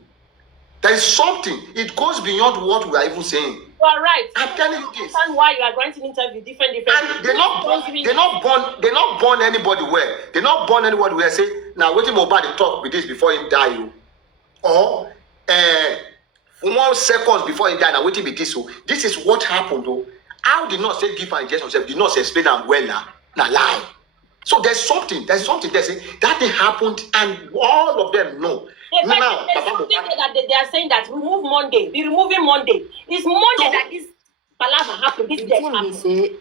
There is something. It goes beyond what we are even saying. You are right. I'm telling you this. Understand why you are granting interview different. And they're not born anybody where. They're not born anybody where say, now waiting Mohbad to talk with this before he die. Or 1 second before he die, now waiting with this. So this is what happened though. How did not say give an injection? Did not say explain them well now. Now lie. So there's something there say that thing happened and all of them know. Now, there's something that they are saying that remove Monday. Be removing Monday. It's Monday that this palaver happened. This death happened.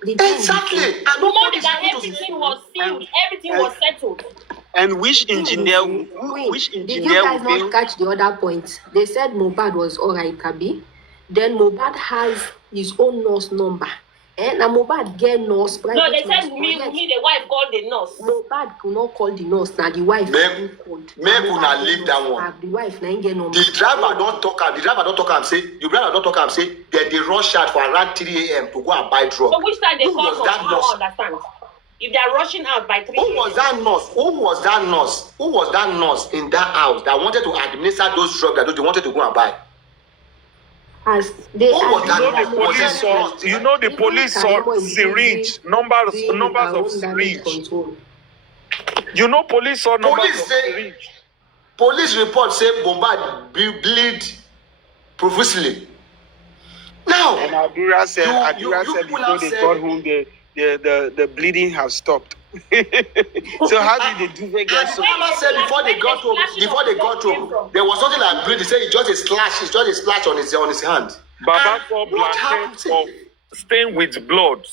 Exactly. Monday that everything was sealed. Everything was settled. And which engineer? Did you guys not catch the other point? They said Mohbad was alright, Kabi. Then Mohbad has his own nurse number. And Mohbad get nurse. No, they said me, the wife called the nurse. Mohbad could not call the nurse. Now the wife called. Make una leave that one. The wife now get number. The driver don't talk am. Say that they rush out for around 3 a.m. to go and buy drugs. So which time they call from? I don't understand. If they are rushing out by 3 Who was that nurse? Who was that nurse in that house that wanted to administer those drugs that they wanted to go and buy? As they the police saw syringe numbers of syringe. You know, police saw numbers of syringe. Police report say Mohbad bleed profusely. Now, and Adura said before they got home, the bleeding has stopped. So how did they do that? And Mama said before they got home, there was something like bleed. They said it's just a splash on his hand. Baba saw blanket of stain with blood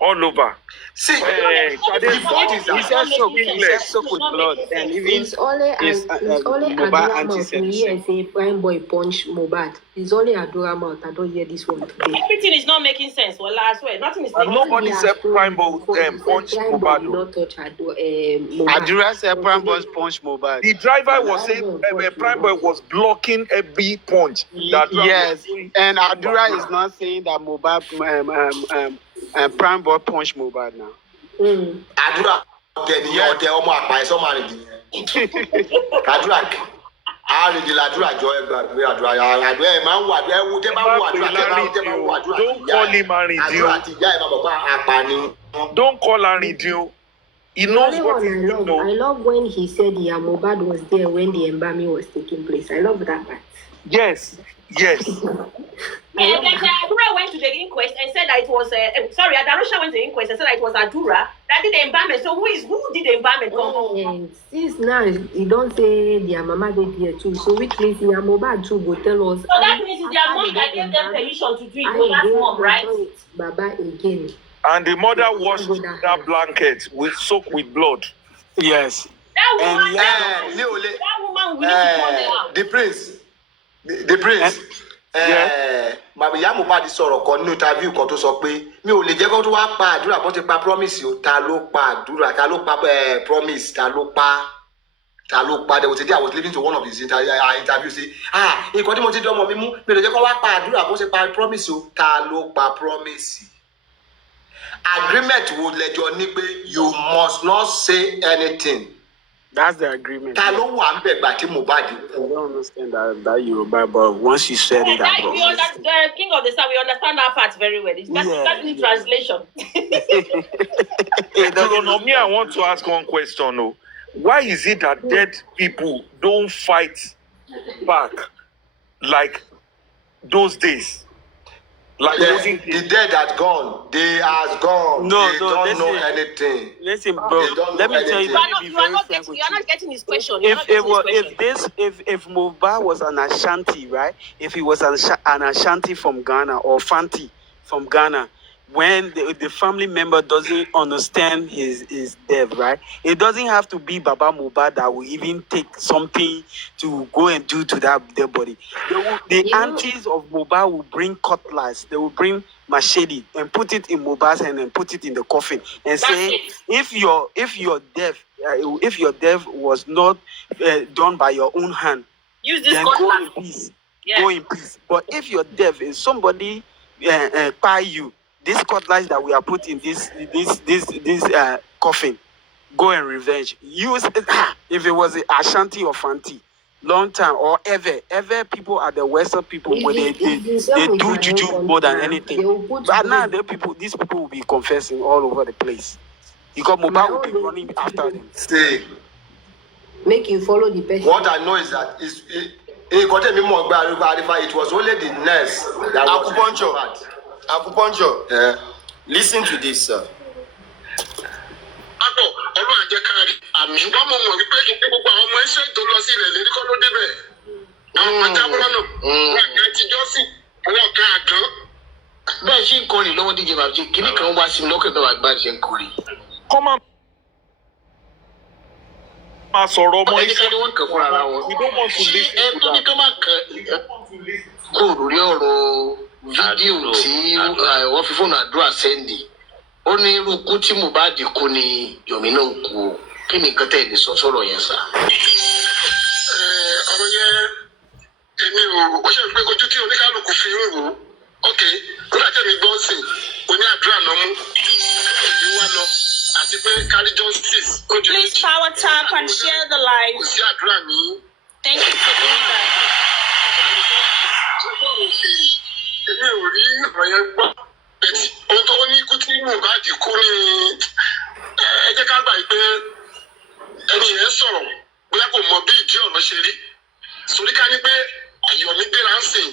all over. See, The point is He said soak with blood, and even It's only Mohbad Adura auntie mouth. said We the hear same. say prime boy punch Mohbad. It's only Adura mouth. I don't hear this one today. Everything is not making sense. Well, I swear, nothing is making Nobody sense. said prime boy punch punch Mohbad. did not touch Mohbad. Adura said prime boy punch Mohbad. The driver was saying prime boy was blocking every punch. Yes, and Adura is not saying that Mohbad prime boy punch Mohbad now. Adura ọ̀tẹ̀ ọmọ àpàìsọ́ máa rìn dìyẹn. Adura àrìndì làdúrà jọ ẹgbàgbé àdúrà àdúrà ẹ̀ máa ń wọ àdúrà ẹ̀ wú tẹ́ bá wọ àdúrà tẹ́ bá wọ àdúrà Don't call him Arindin. àdúrà àti ìyá ẹ̀ máa bọ̀ pé àpà ni. Don't call Arindin. He knows The what only he's one doing. I love when he said Mohbad was there when the embalming was taking place. I love that part. Yes. And then Adura went to the inquest and said that it was Adarosha went to the inquest and said that it was Adura that did the embalmment. So who did the embalmment? Since now he don't say their mama did here too, so which means their Mohbad too go tell us. So that means it's their mom that gave them permission to do it. Mohbad's mom, right? Baba again. And the mother washed that blanket with soaked with blood. Yes. That woman, That we need to call her out. The prince. Màmí ìyá Mohbad sọ̀rọ̀ kan nínú interview kan tó sọ pé mi ò lè jẹ́ kó tó wá pa àdúrà bó ti pa promise o, ta ló pa àdúrà, ta ló pa promise, ta ló pa. There was a day I was listening to one of his interviews say nǹkan tí mo ti dánmọ̀ mi mú mi ò lè jẹ́ kó wá pa àdúrà bó ti pa promise o, ta ló pa promise. Agreement wo lẹ́jọ́ ní pé you must not say anything. That's the agreement. Ta ló wà ń bẹ̀ gbà tí Mohbad I don't understand that Yoruba, but once you said it, The King of the South, we understand that part very well. It's just in translation. Me, I want to ask one question. No. Why is it that dead people don't fight back like those days? Like the dead are gone. They are gone. No, they don't know anything. Listen, bro. Let me tell you. You are not getting his question. If Mohbad was an Ashanti, right? If he was an Ashanti from Ghana or Fanti from Ghana, when the family member doesn't understand his death, right? It doesn't have to be Baba Mohbad that will even take something to go and do to that dead body. The aunties of Mohbad will bring cutlass, they will bring machete and put it in Mohbad's hand and put it in the coffin and say, if your death was not done by your own hand, use this then cutlass. go in peace. Yeah. Go in peace. But if your death is somebody by you, this cutlass that we are put in this coffin, go and revenge. Use it. If it was Ashanti or Fanti, long time or ever people are the Western people when they do juju more than anything. But now these people will be confessing all over the place because Mohbad will be running after them. See, make you follow the person. What I know is that it was only the nurse that was acupuncture. Yeah. Listen to this, sir. Ọlọ́run àjẹ́ kárí àmì wọ́n mọ̀ mọ̀ wípé gbogbo àwọn ọmọ ẹ̀ṣẹ́ tó lọ sí ilẹ̀ lérí kọ́ ló débẹ̀. Àwọn ajábọ́lá náà wọ́n àgbà ti jọ́sìn àwọn ọ̀gá àgán. Bẹ́ẹ̀ ṣe ń kọrin lọ́wọ́ díje bàbá kìíní kan wá sí mi lọ́kàn tó wà gbá ṣe ń kọrin. Come on. Sọ̀rọ̀ ọmọ iṣẹ́ ni wọ́n kàn fún ara wọn. We don't want to listen to that. Tó ní ká máa kàn kó lórí ọ̀rọ̀ fídíò tí wọ́n fi fóònù àdúrà sẹ́ndì. Ó ní irú ikú tí Mohbad kú ni Yomi náà kú o. Kí ni nǹkan tẹ̀ lè sọ sọ̀rọ̀ yẹn sá? Ọ̀rọ̀ yẹn èmi ò ó ṣe pé ojú tí oníkálukú fi ń wò ó. Ok, nígbà tí èmi gbọ́ sí oní àdúrà náà mú èmi wá lọ àti pé kárí justice. Please power tap and share the live. Kò sí àdúrà ní. Thank you for doing that. Èmi ò rí ọ̀rọ̀ yẹn gbọ́. Ohun tó ní ikú tí Mohbad kú ní ẹ jẹ́ ká gbà pé ẹni yẹn sọ̀rọ̀ bóyá kò mọ bí ìdí ọ̀rọ̀ ṣe rí. Sórí ká ní pé Yomi gbéra ń sìn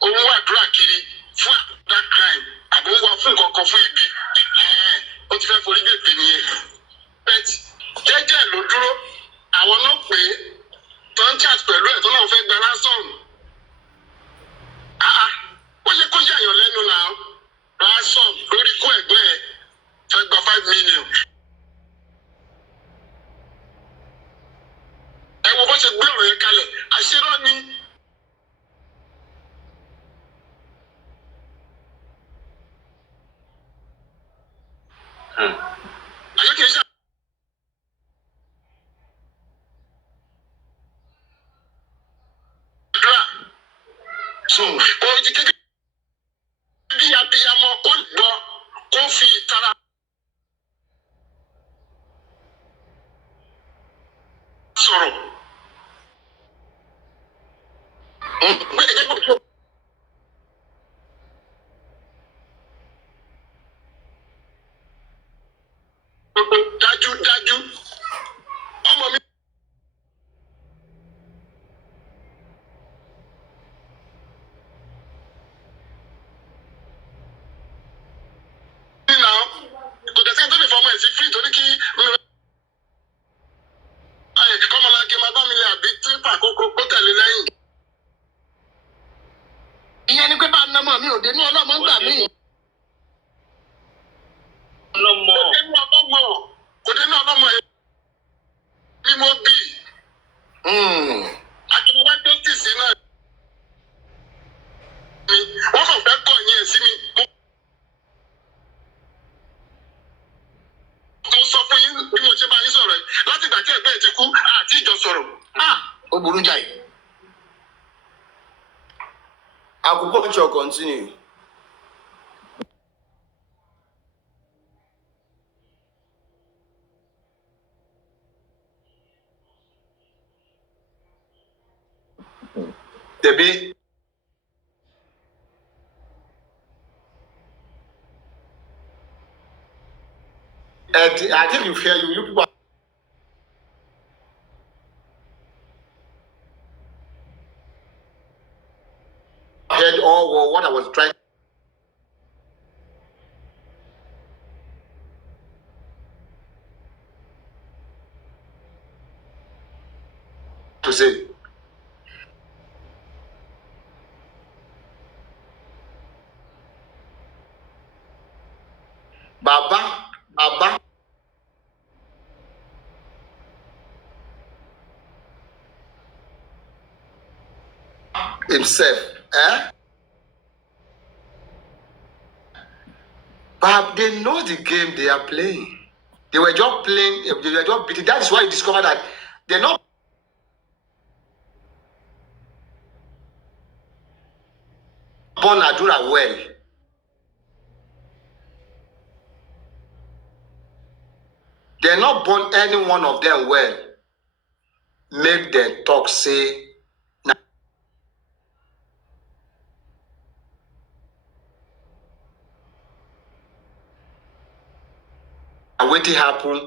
òun wà àdúrà kiri fún that crime àbò ń wá fún nǹkan kan fún ibi. Ó ti fẹ́ forí gbèpè nìyẹn. Bẹ́ẹ̀ni jẹ́jẹ́ ló dúró àwọn náà pé tó ń chat pẹ̀lú ẹ̀ tó náà fẹ́ gba ransom. Ó ṣe kó yàyàn lẹ́nu náà ransom lórí ikú ẹ̀gbẹ́ ẹ̀ So, bí abiyamọ kó gbọ́ kó fi ìtara sọ̀rọ̀. Dájúdájú ọmọ mi. Kò tẹ̀sí tó lè fọmọ ẹ̀ sí free torí kí kọ́mọláńkè máa bá mi lé àbí tírípà kó tẹ̀lé lẹ́yìn. Ìyẹn ni pé bá a nọmọ mi ò dé ní ọlọ́mọ ń gbà mí. Ọlọ́mọ. Kò dé ní ọlọ́mọ ẹ̀ bí mo bì. Àjọyọ̀ tó tì sí náà. Wọ́n kàn fẹ́ kọ̀ yẹn sí mi. Mo sọ fún yín bí mo ṣe bá yín sọ̀rọ̀ yìí láti ìgbà tí ẹgbẹ́ ti kú àti ìjọ sọ̀rọ̀. Ó burú jáì. Acupuncture continue. Debbie. I think you fear you people. Heard all what I was trying to say. Baba. Himself, But they know the game they are playing. They were just playing, they were just beating. That is why you discover that they're not born Adura well. They're not born any one of them well. Make them talk, say, waiting happen.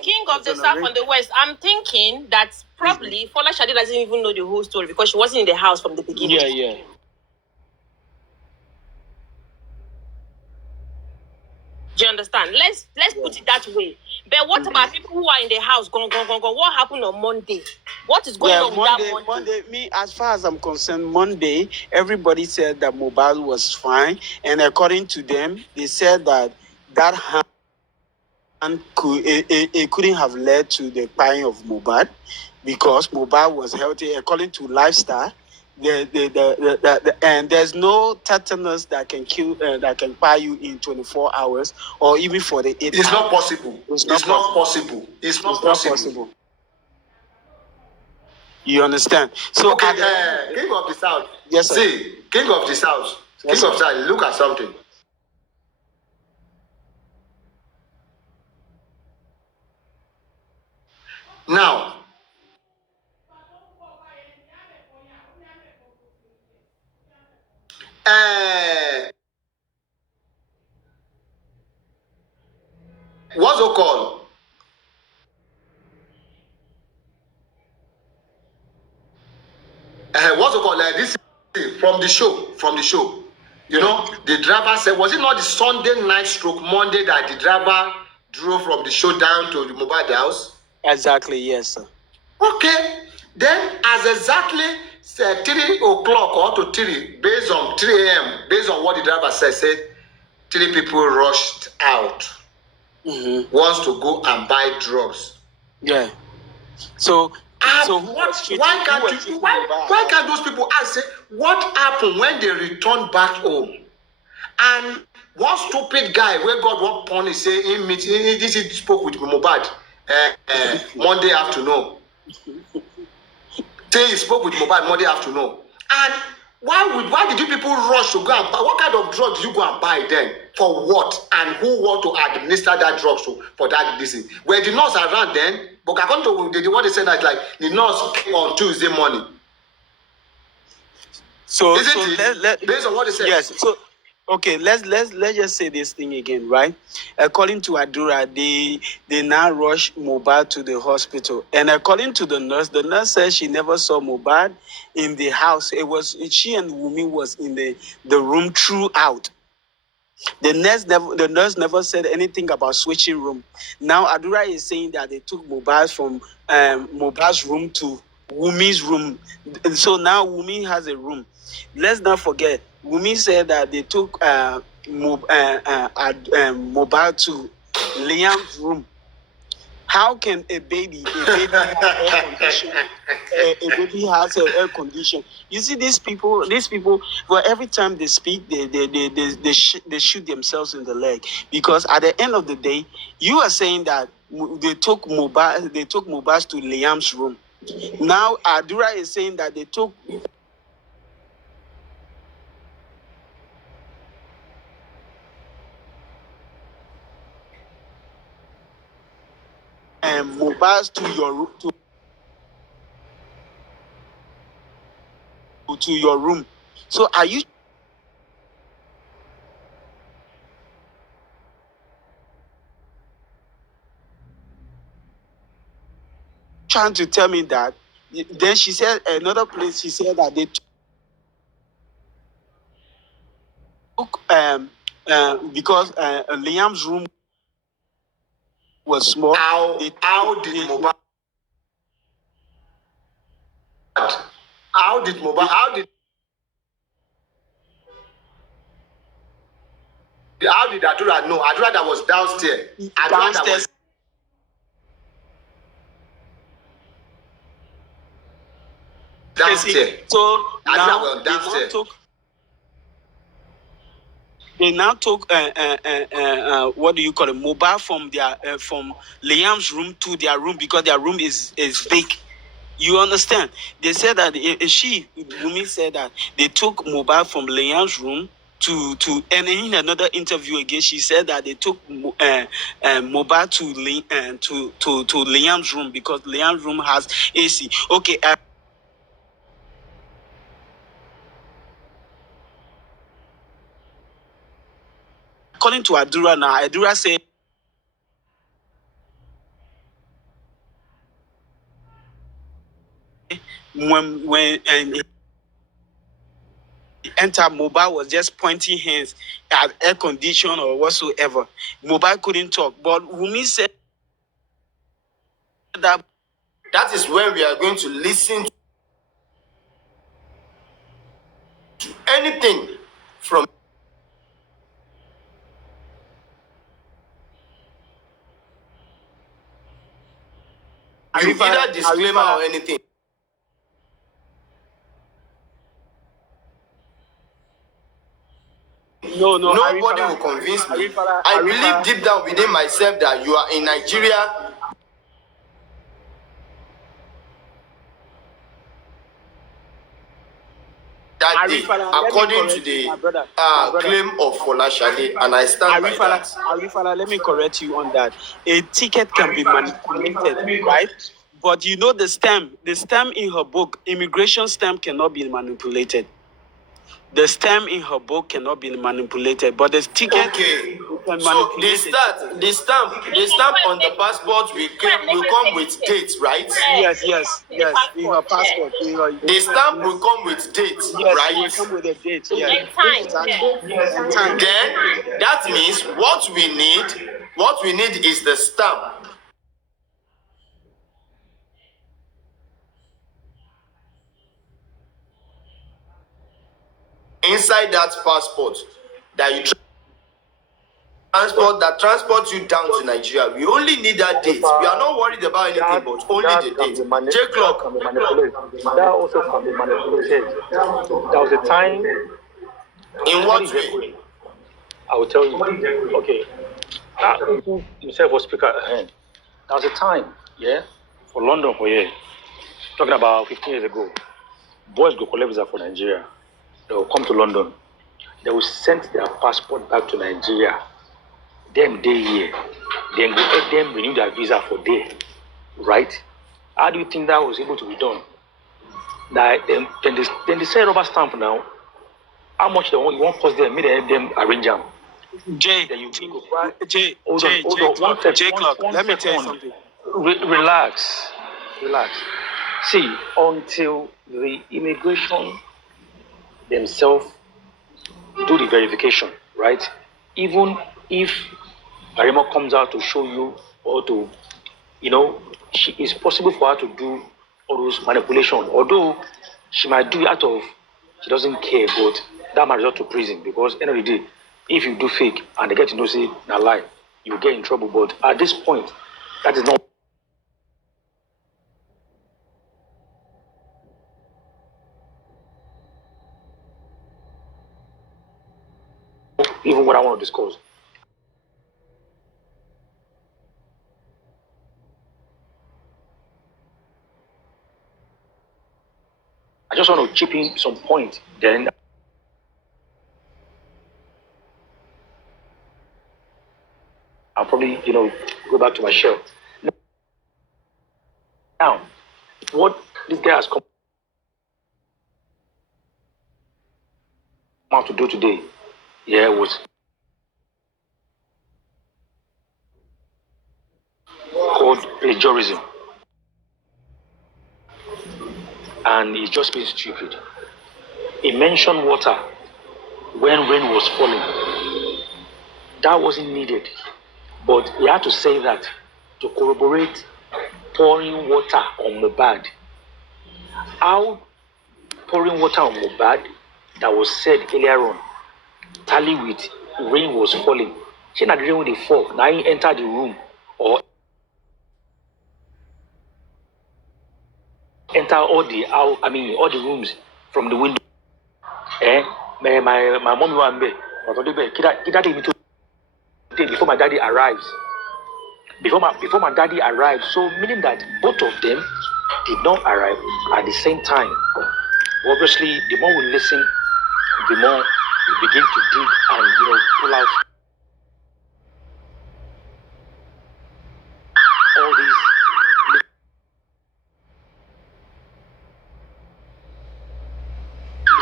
King of the South and the West, I'm thinking that probably Fola Shade doesn't even know the whole story because she wasn't in the house from the beginning. Yeah. Do you understand? Let's put it that way. But what about people who are in the house? Go. What happened on Monday? What is going on with that Monday? Me, as far as I'm concerned, Monday, everybody said that Mobile was fine. And according to them, they said that hand couldn't have led to the dying of Mobile because Mobile was healthy. According to Lifestyle, and there's no tetanus that can kill that can buy you in 24 hours or even for the 8 hours. It's not possible. It's not possible. You understand? So okay, King of the South. Yes, sir. See, King of the South. Yes, King of the South. Look at something. Now, what's it called? What's it called? This from the show. You know, the driver said, was it not the Sunday night stroke Monday that the driver drove from the show down to the mobile house? Exactly, yes, sir. Okay. Then, as exactly 3 o'clock or to 3, based on 3 a.m., based on what the driver said 3 people rushed out. Wants to go and buy drugs. Yeah. So why can't those people ask, say, what happened when they returned back home? And one stupid guy where God won't punish say he meet he spoke with Mohbad Monday afternoon. Say he spoke with Mohbad Monday afternoon. And why did you people rush to go and buy? What kind of drug did you go and buy then? For what? And who want to administer that drug for that disease? Were the nurse around then? But according to what they said, that like the nurse came on Tuesday morning. So, Based on what they said. yes. So, okay, let's just say this thing again, right? According to Adura, they now rush Mohbad to the hospital, and according to the nurse says she never saw Mohbad in the house. It was she and Wumi was in the room throughout. The nurse never said anything about switching room. Now Adura is saying that they took Mohbad from Mohbad's room to Wumi's room. So now Wumi has a room. Let's not forget, Wumi said that they took Mohbad to Liam's room. How can a baby have air condition? A baby has an air condition. You see, these people, well, every time they speak, they shoot themselves in the leg, because at the end of the day, you are saying that they took Mohbad to Liam's room. Now Adura is saying that they took Mohbad to your room. To your room. So are you trying to tell me that? Then she said another place. She said that they took because Liam's room was small. How did Mohbad? How did Adura know? Adura that was downstairs. Downstairs. So now they now took what do you call it? Mohbad from their from Liam's room to their room, because their room is big. You understand? They said that Wumi said that they took Mohbad from Liam's room to and in another interview again, she said that they took Mohbad to Liam's room because Liam's room has AC. Okay. According to Adura now, Adura said when he entered, Mohbad was just pointing hands at air condition or whatsoever. Mohbad couldn't talk, but Wumi said that is when we are going to listen to anything from either disclaimer or anything. No, nobody will convince me. I believe deep down within myself that you are in Nigeria. That day, according to the claim of Folashade, and I stand by that. Arifa, let me correct you on that. A ticket can be manipulated, right? But you know the stamp in her book, immigration stamp cannot be manipulated. The stamp in her book cannot be manipulated, but the ticket. Okay. So the stamp on the passport will come with dates, right? Yes. In her passport. The stamp will come with dates, right? It will come with a date. Yes. And time. Then that means what we need is the stamp. Inside that passport that you transport you down to Nigeria. We only need that date. We are not worried about anything but only the date. J-Clock. That also can be manipulated. There was a time. In what way? I will tell you. Okay. Who himself was speaker. There was a time, yeah, for London for here, talking about 15 years ago. Boys go collect visa for Nigeria. They will come to London. They will send their passport back to Nigeria. Them day here. Then go let them renew their visa for day. Right? How do you think that was able to be done? Now, then they say rubber stamp now. How much they want cost them? Make them arrange them. Then you go buy. Hold on. Let me tell you something. Relax. See, until the immigration themselves do the verification, right? Even if Arima comes out to show you or to, it's possible for her to do all those manipulation. Although she might do it out of, she doesn't care, but that might result to prison because end of the day, if you do fake and they get to know say na lie, you will get in trouble. But at this point, that is not even what I want to discuss. I just want to chip in some point. Then I'll probably, go back to my shell. Now, what this guy has come out to do today, was called plagiarism. And he's just being stupid. He mentioned water when rain was falling. That wasn't needed. But he had to say that to corroborate pouring water on Mohbad. How pouring water on Mohbad that was said earlier on tally with rain was falling. She not rain when they fall. Now he entered the room or enter all the rooms from the window. My mommy was there. Before my daddy arrives. Before my daddy arrived. So meaning that both of them did not arrive at the same time. Obviously, the more we listen, the more we begin to dig and pull out all these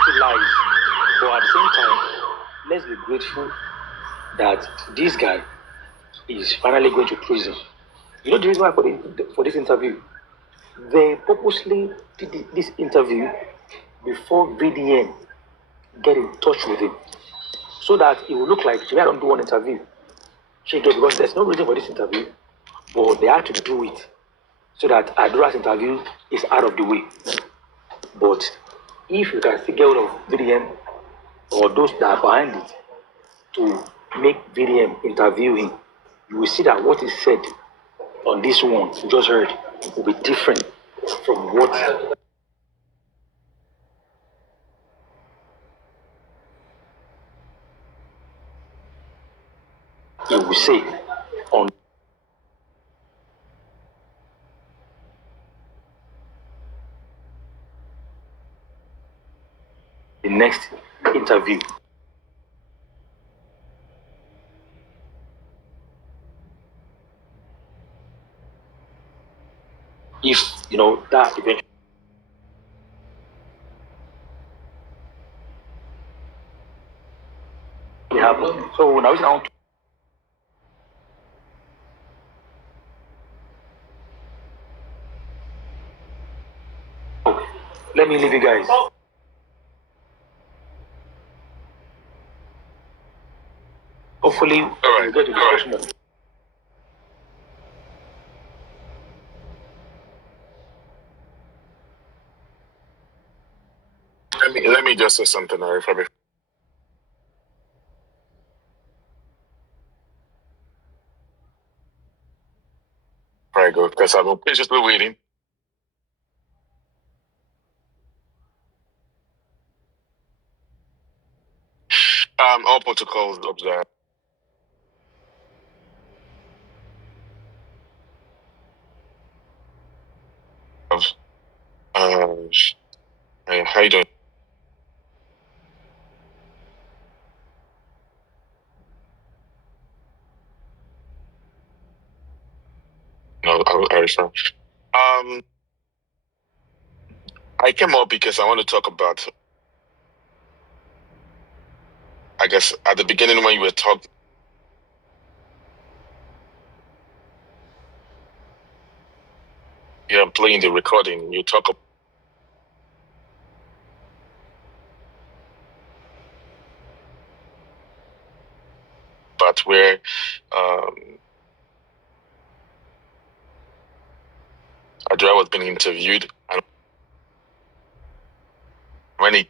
little lies. But at the same time, let's be grateful that this guy is finally going to prison. You know the reason why for this interview? They purposely did this interview before VDN get in touch with him. So that it will look like I don't do one interview. Because there's no reason for this interview, but they had to do it so that Adura's interview is out of the way. But if you can still get hold of VDM or those that are behind it to make VDM interview him, you will see that what is said on this one you just heard will be different from what he will say on the next interview. If that eventually happen. So now it's down to let me leave you guys. Hopefully, we'll get to discussion. Let me just say something, Arifa. Before I go, because I've been patiently waiting. All protocols observed. Hey, how you doing? No, Arifa. I came up because I want to talk about, I guess, at the beginning when you were talking, you're playing the recording, you talk about where Adra was being interviewed, and when he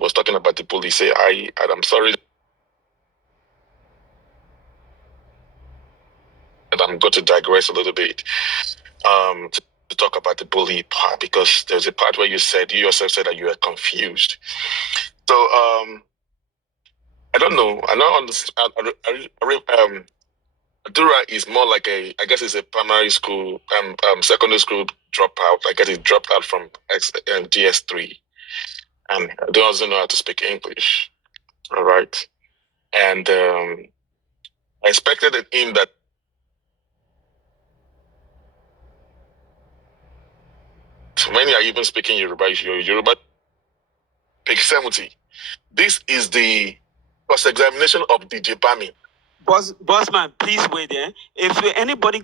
was talking about the police, say, I'm sorry that I'm going to digress a little bit to talk about the bully part, because there's a part where you yourself said that you are confused. So I don't know. I don't understand. Adura is more like I guess it's a primary school, secondary school dropout. I guess he dropped out from DS3, and doesn't know how to speak English. All right, and I expected him that when you are even speaking Yoruba, your Yoruba page 70. This is the cross-examination of DJ Bami. Bossman, please wait there. If anybody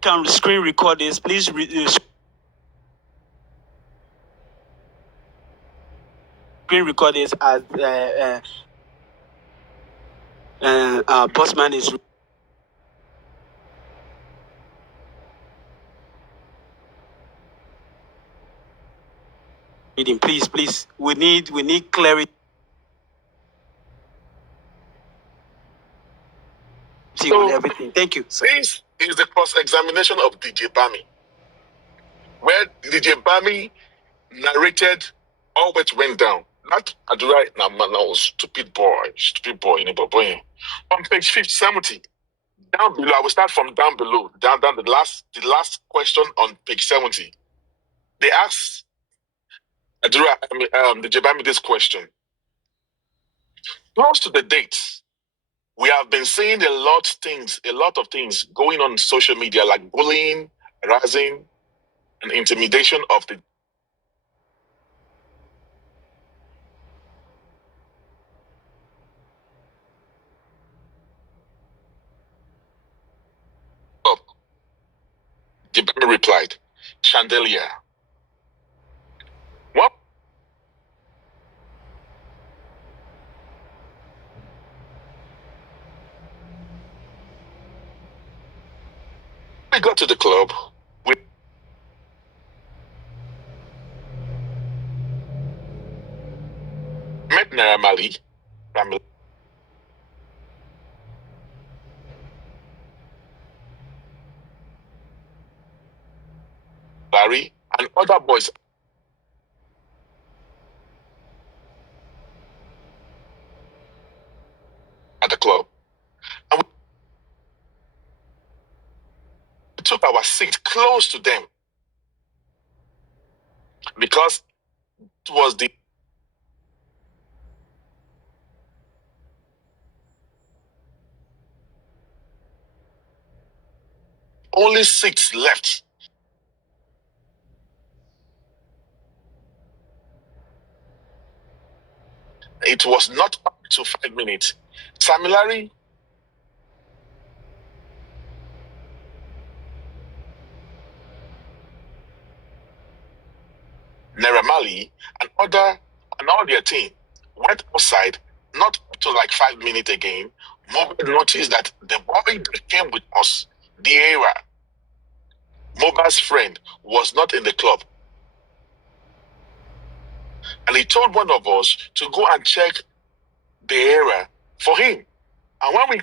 can screen record this, please screen record this as Bossman is reading. Please, we need clarity on everything. Thank you. This is the cross-examination of DJ Bami, where DJ Bami narrated all what went down. Not Adura Namana, stupid boy, on page 70. Down below, I will start from down below, down the last question on page 70. They asked Adura, DJ Bami this question. Close to the date, we have been seeing a lot of things going on social media, like bullying, harassing, and intimidation of the up. Jibami replied, Chandelier. What? We got to the club. We met Naira Marley, Larry, and other boys at the club. And we took our seat close to them because it was the only seats left. It was not up to 5 minutes. Samilari Naira Marley and all their team went outside, not up to like 5 minutes again. Mobile noticed that the boy that came with us, the era, Mobile's friend, was not in the club. And he told one of us to go and check the area for him. And when we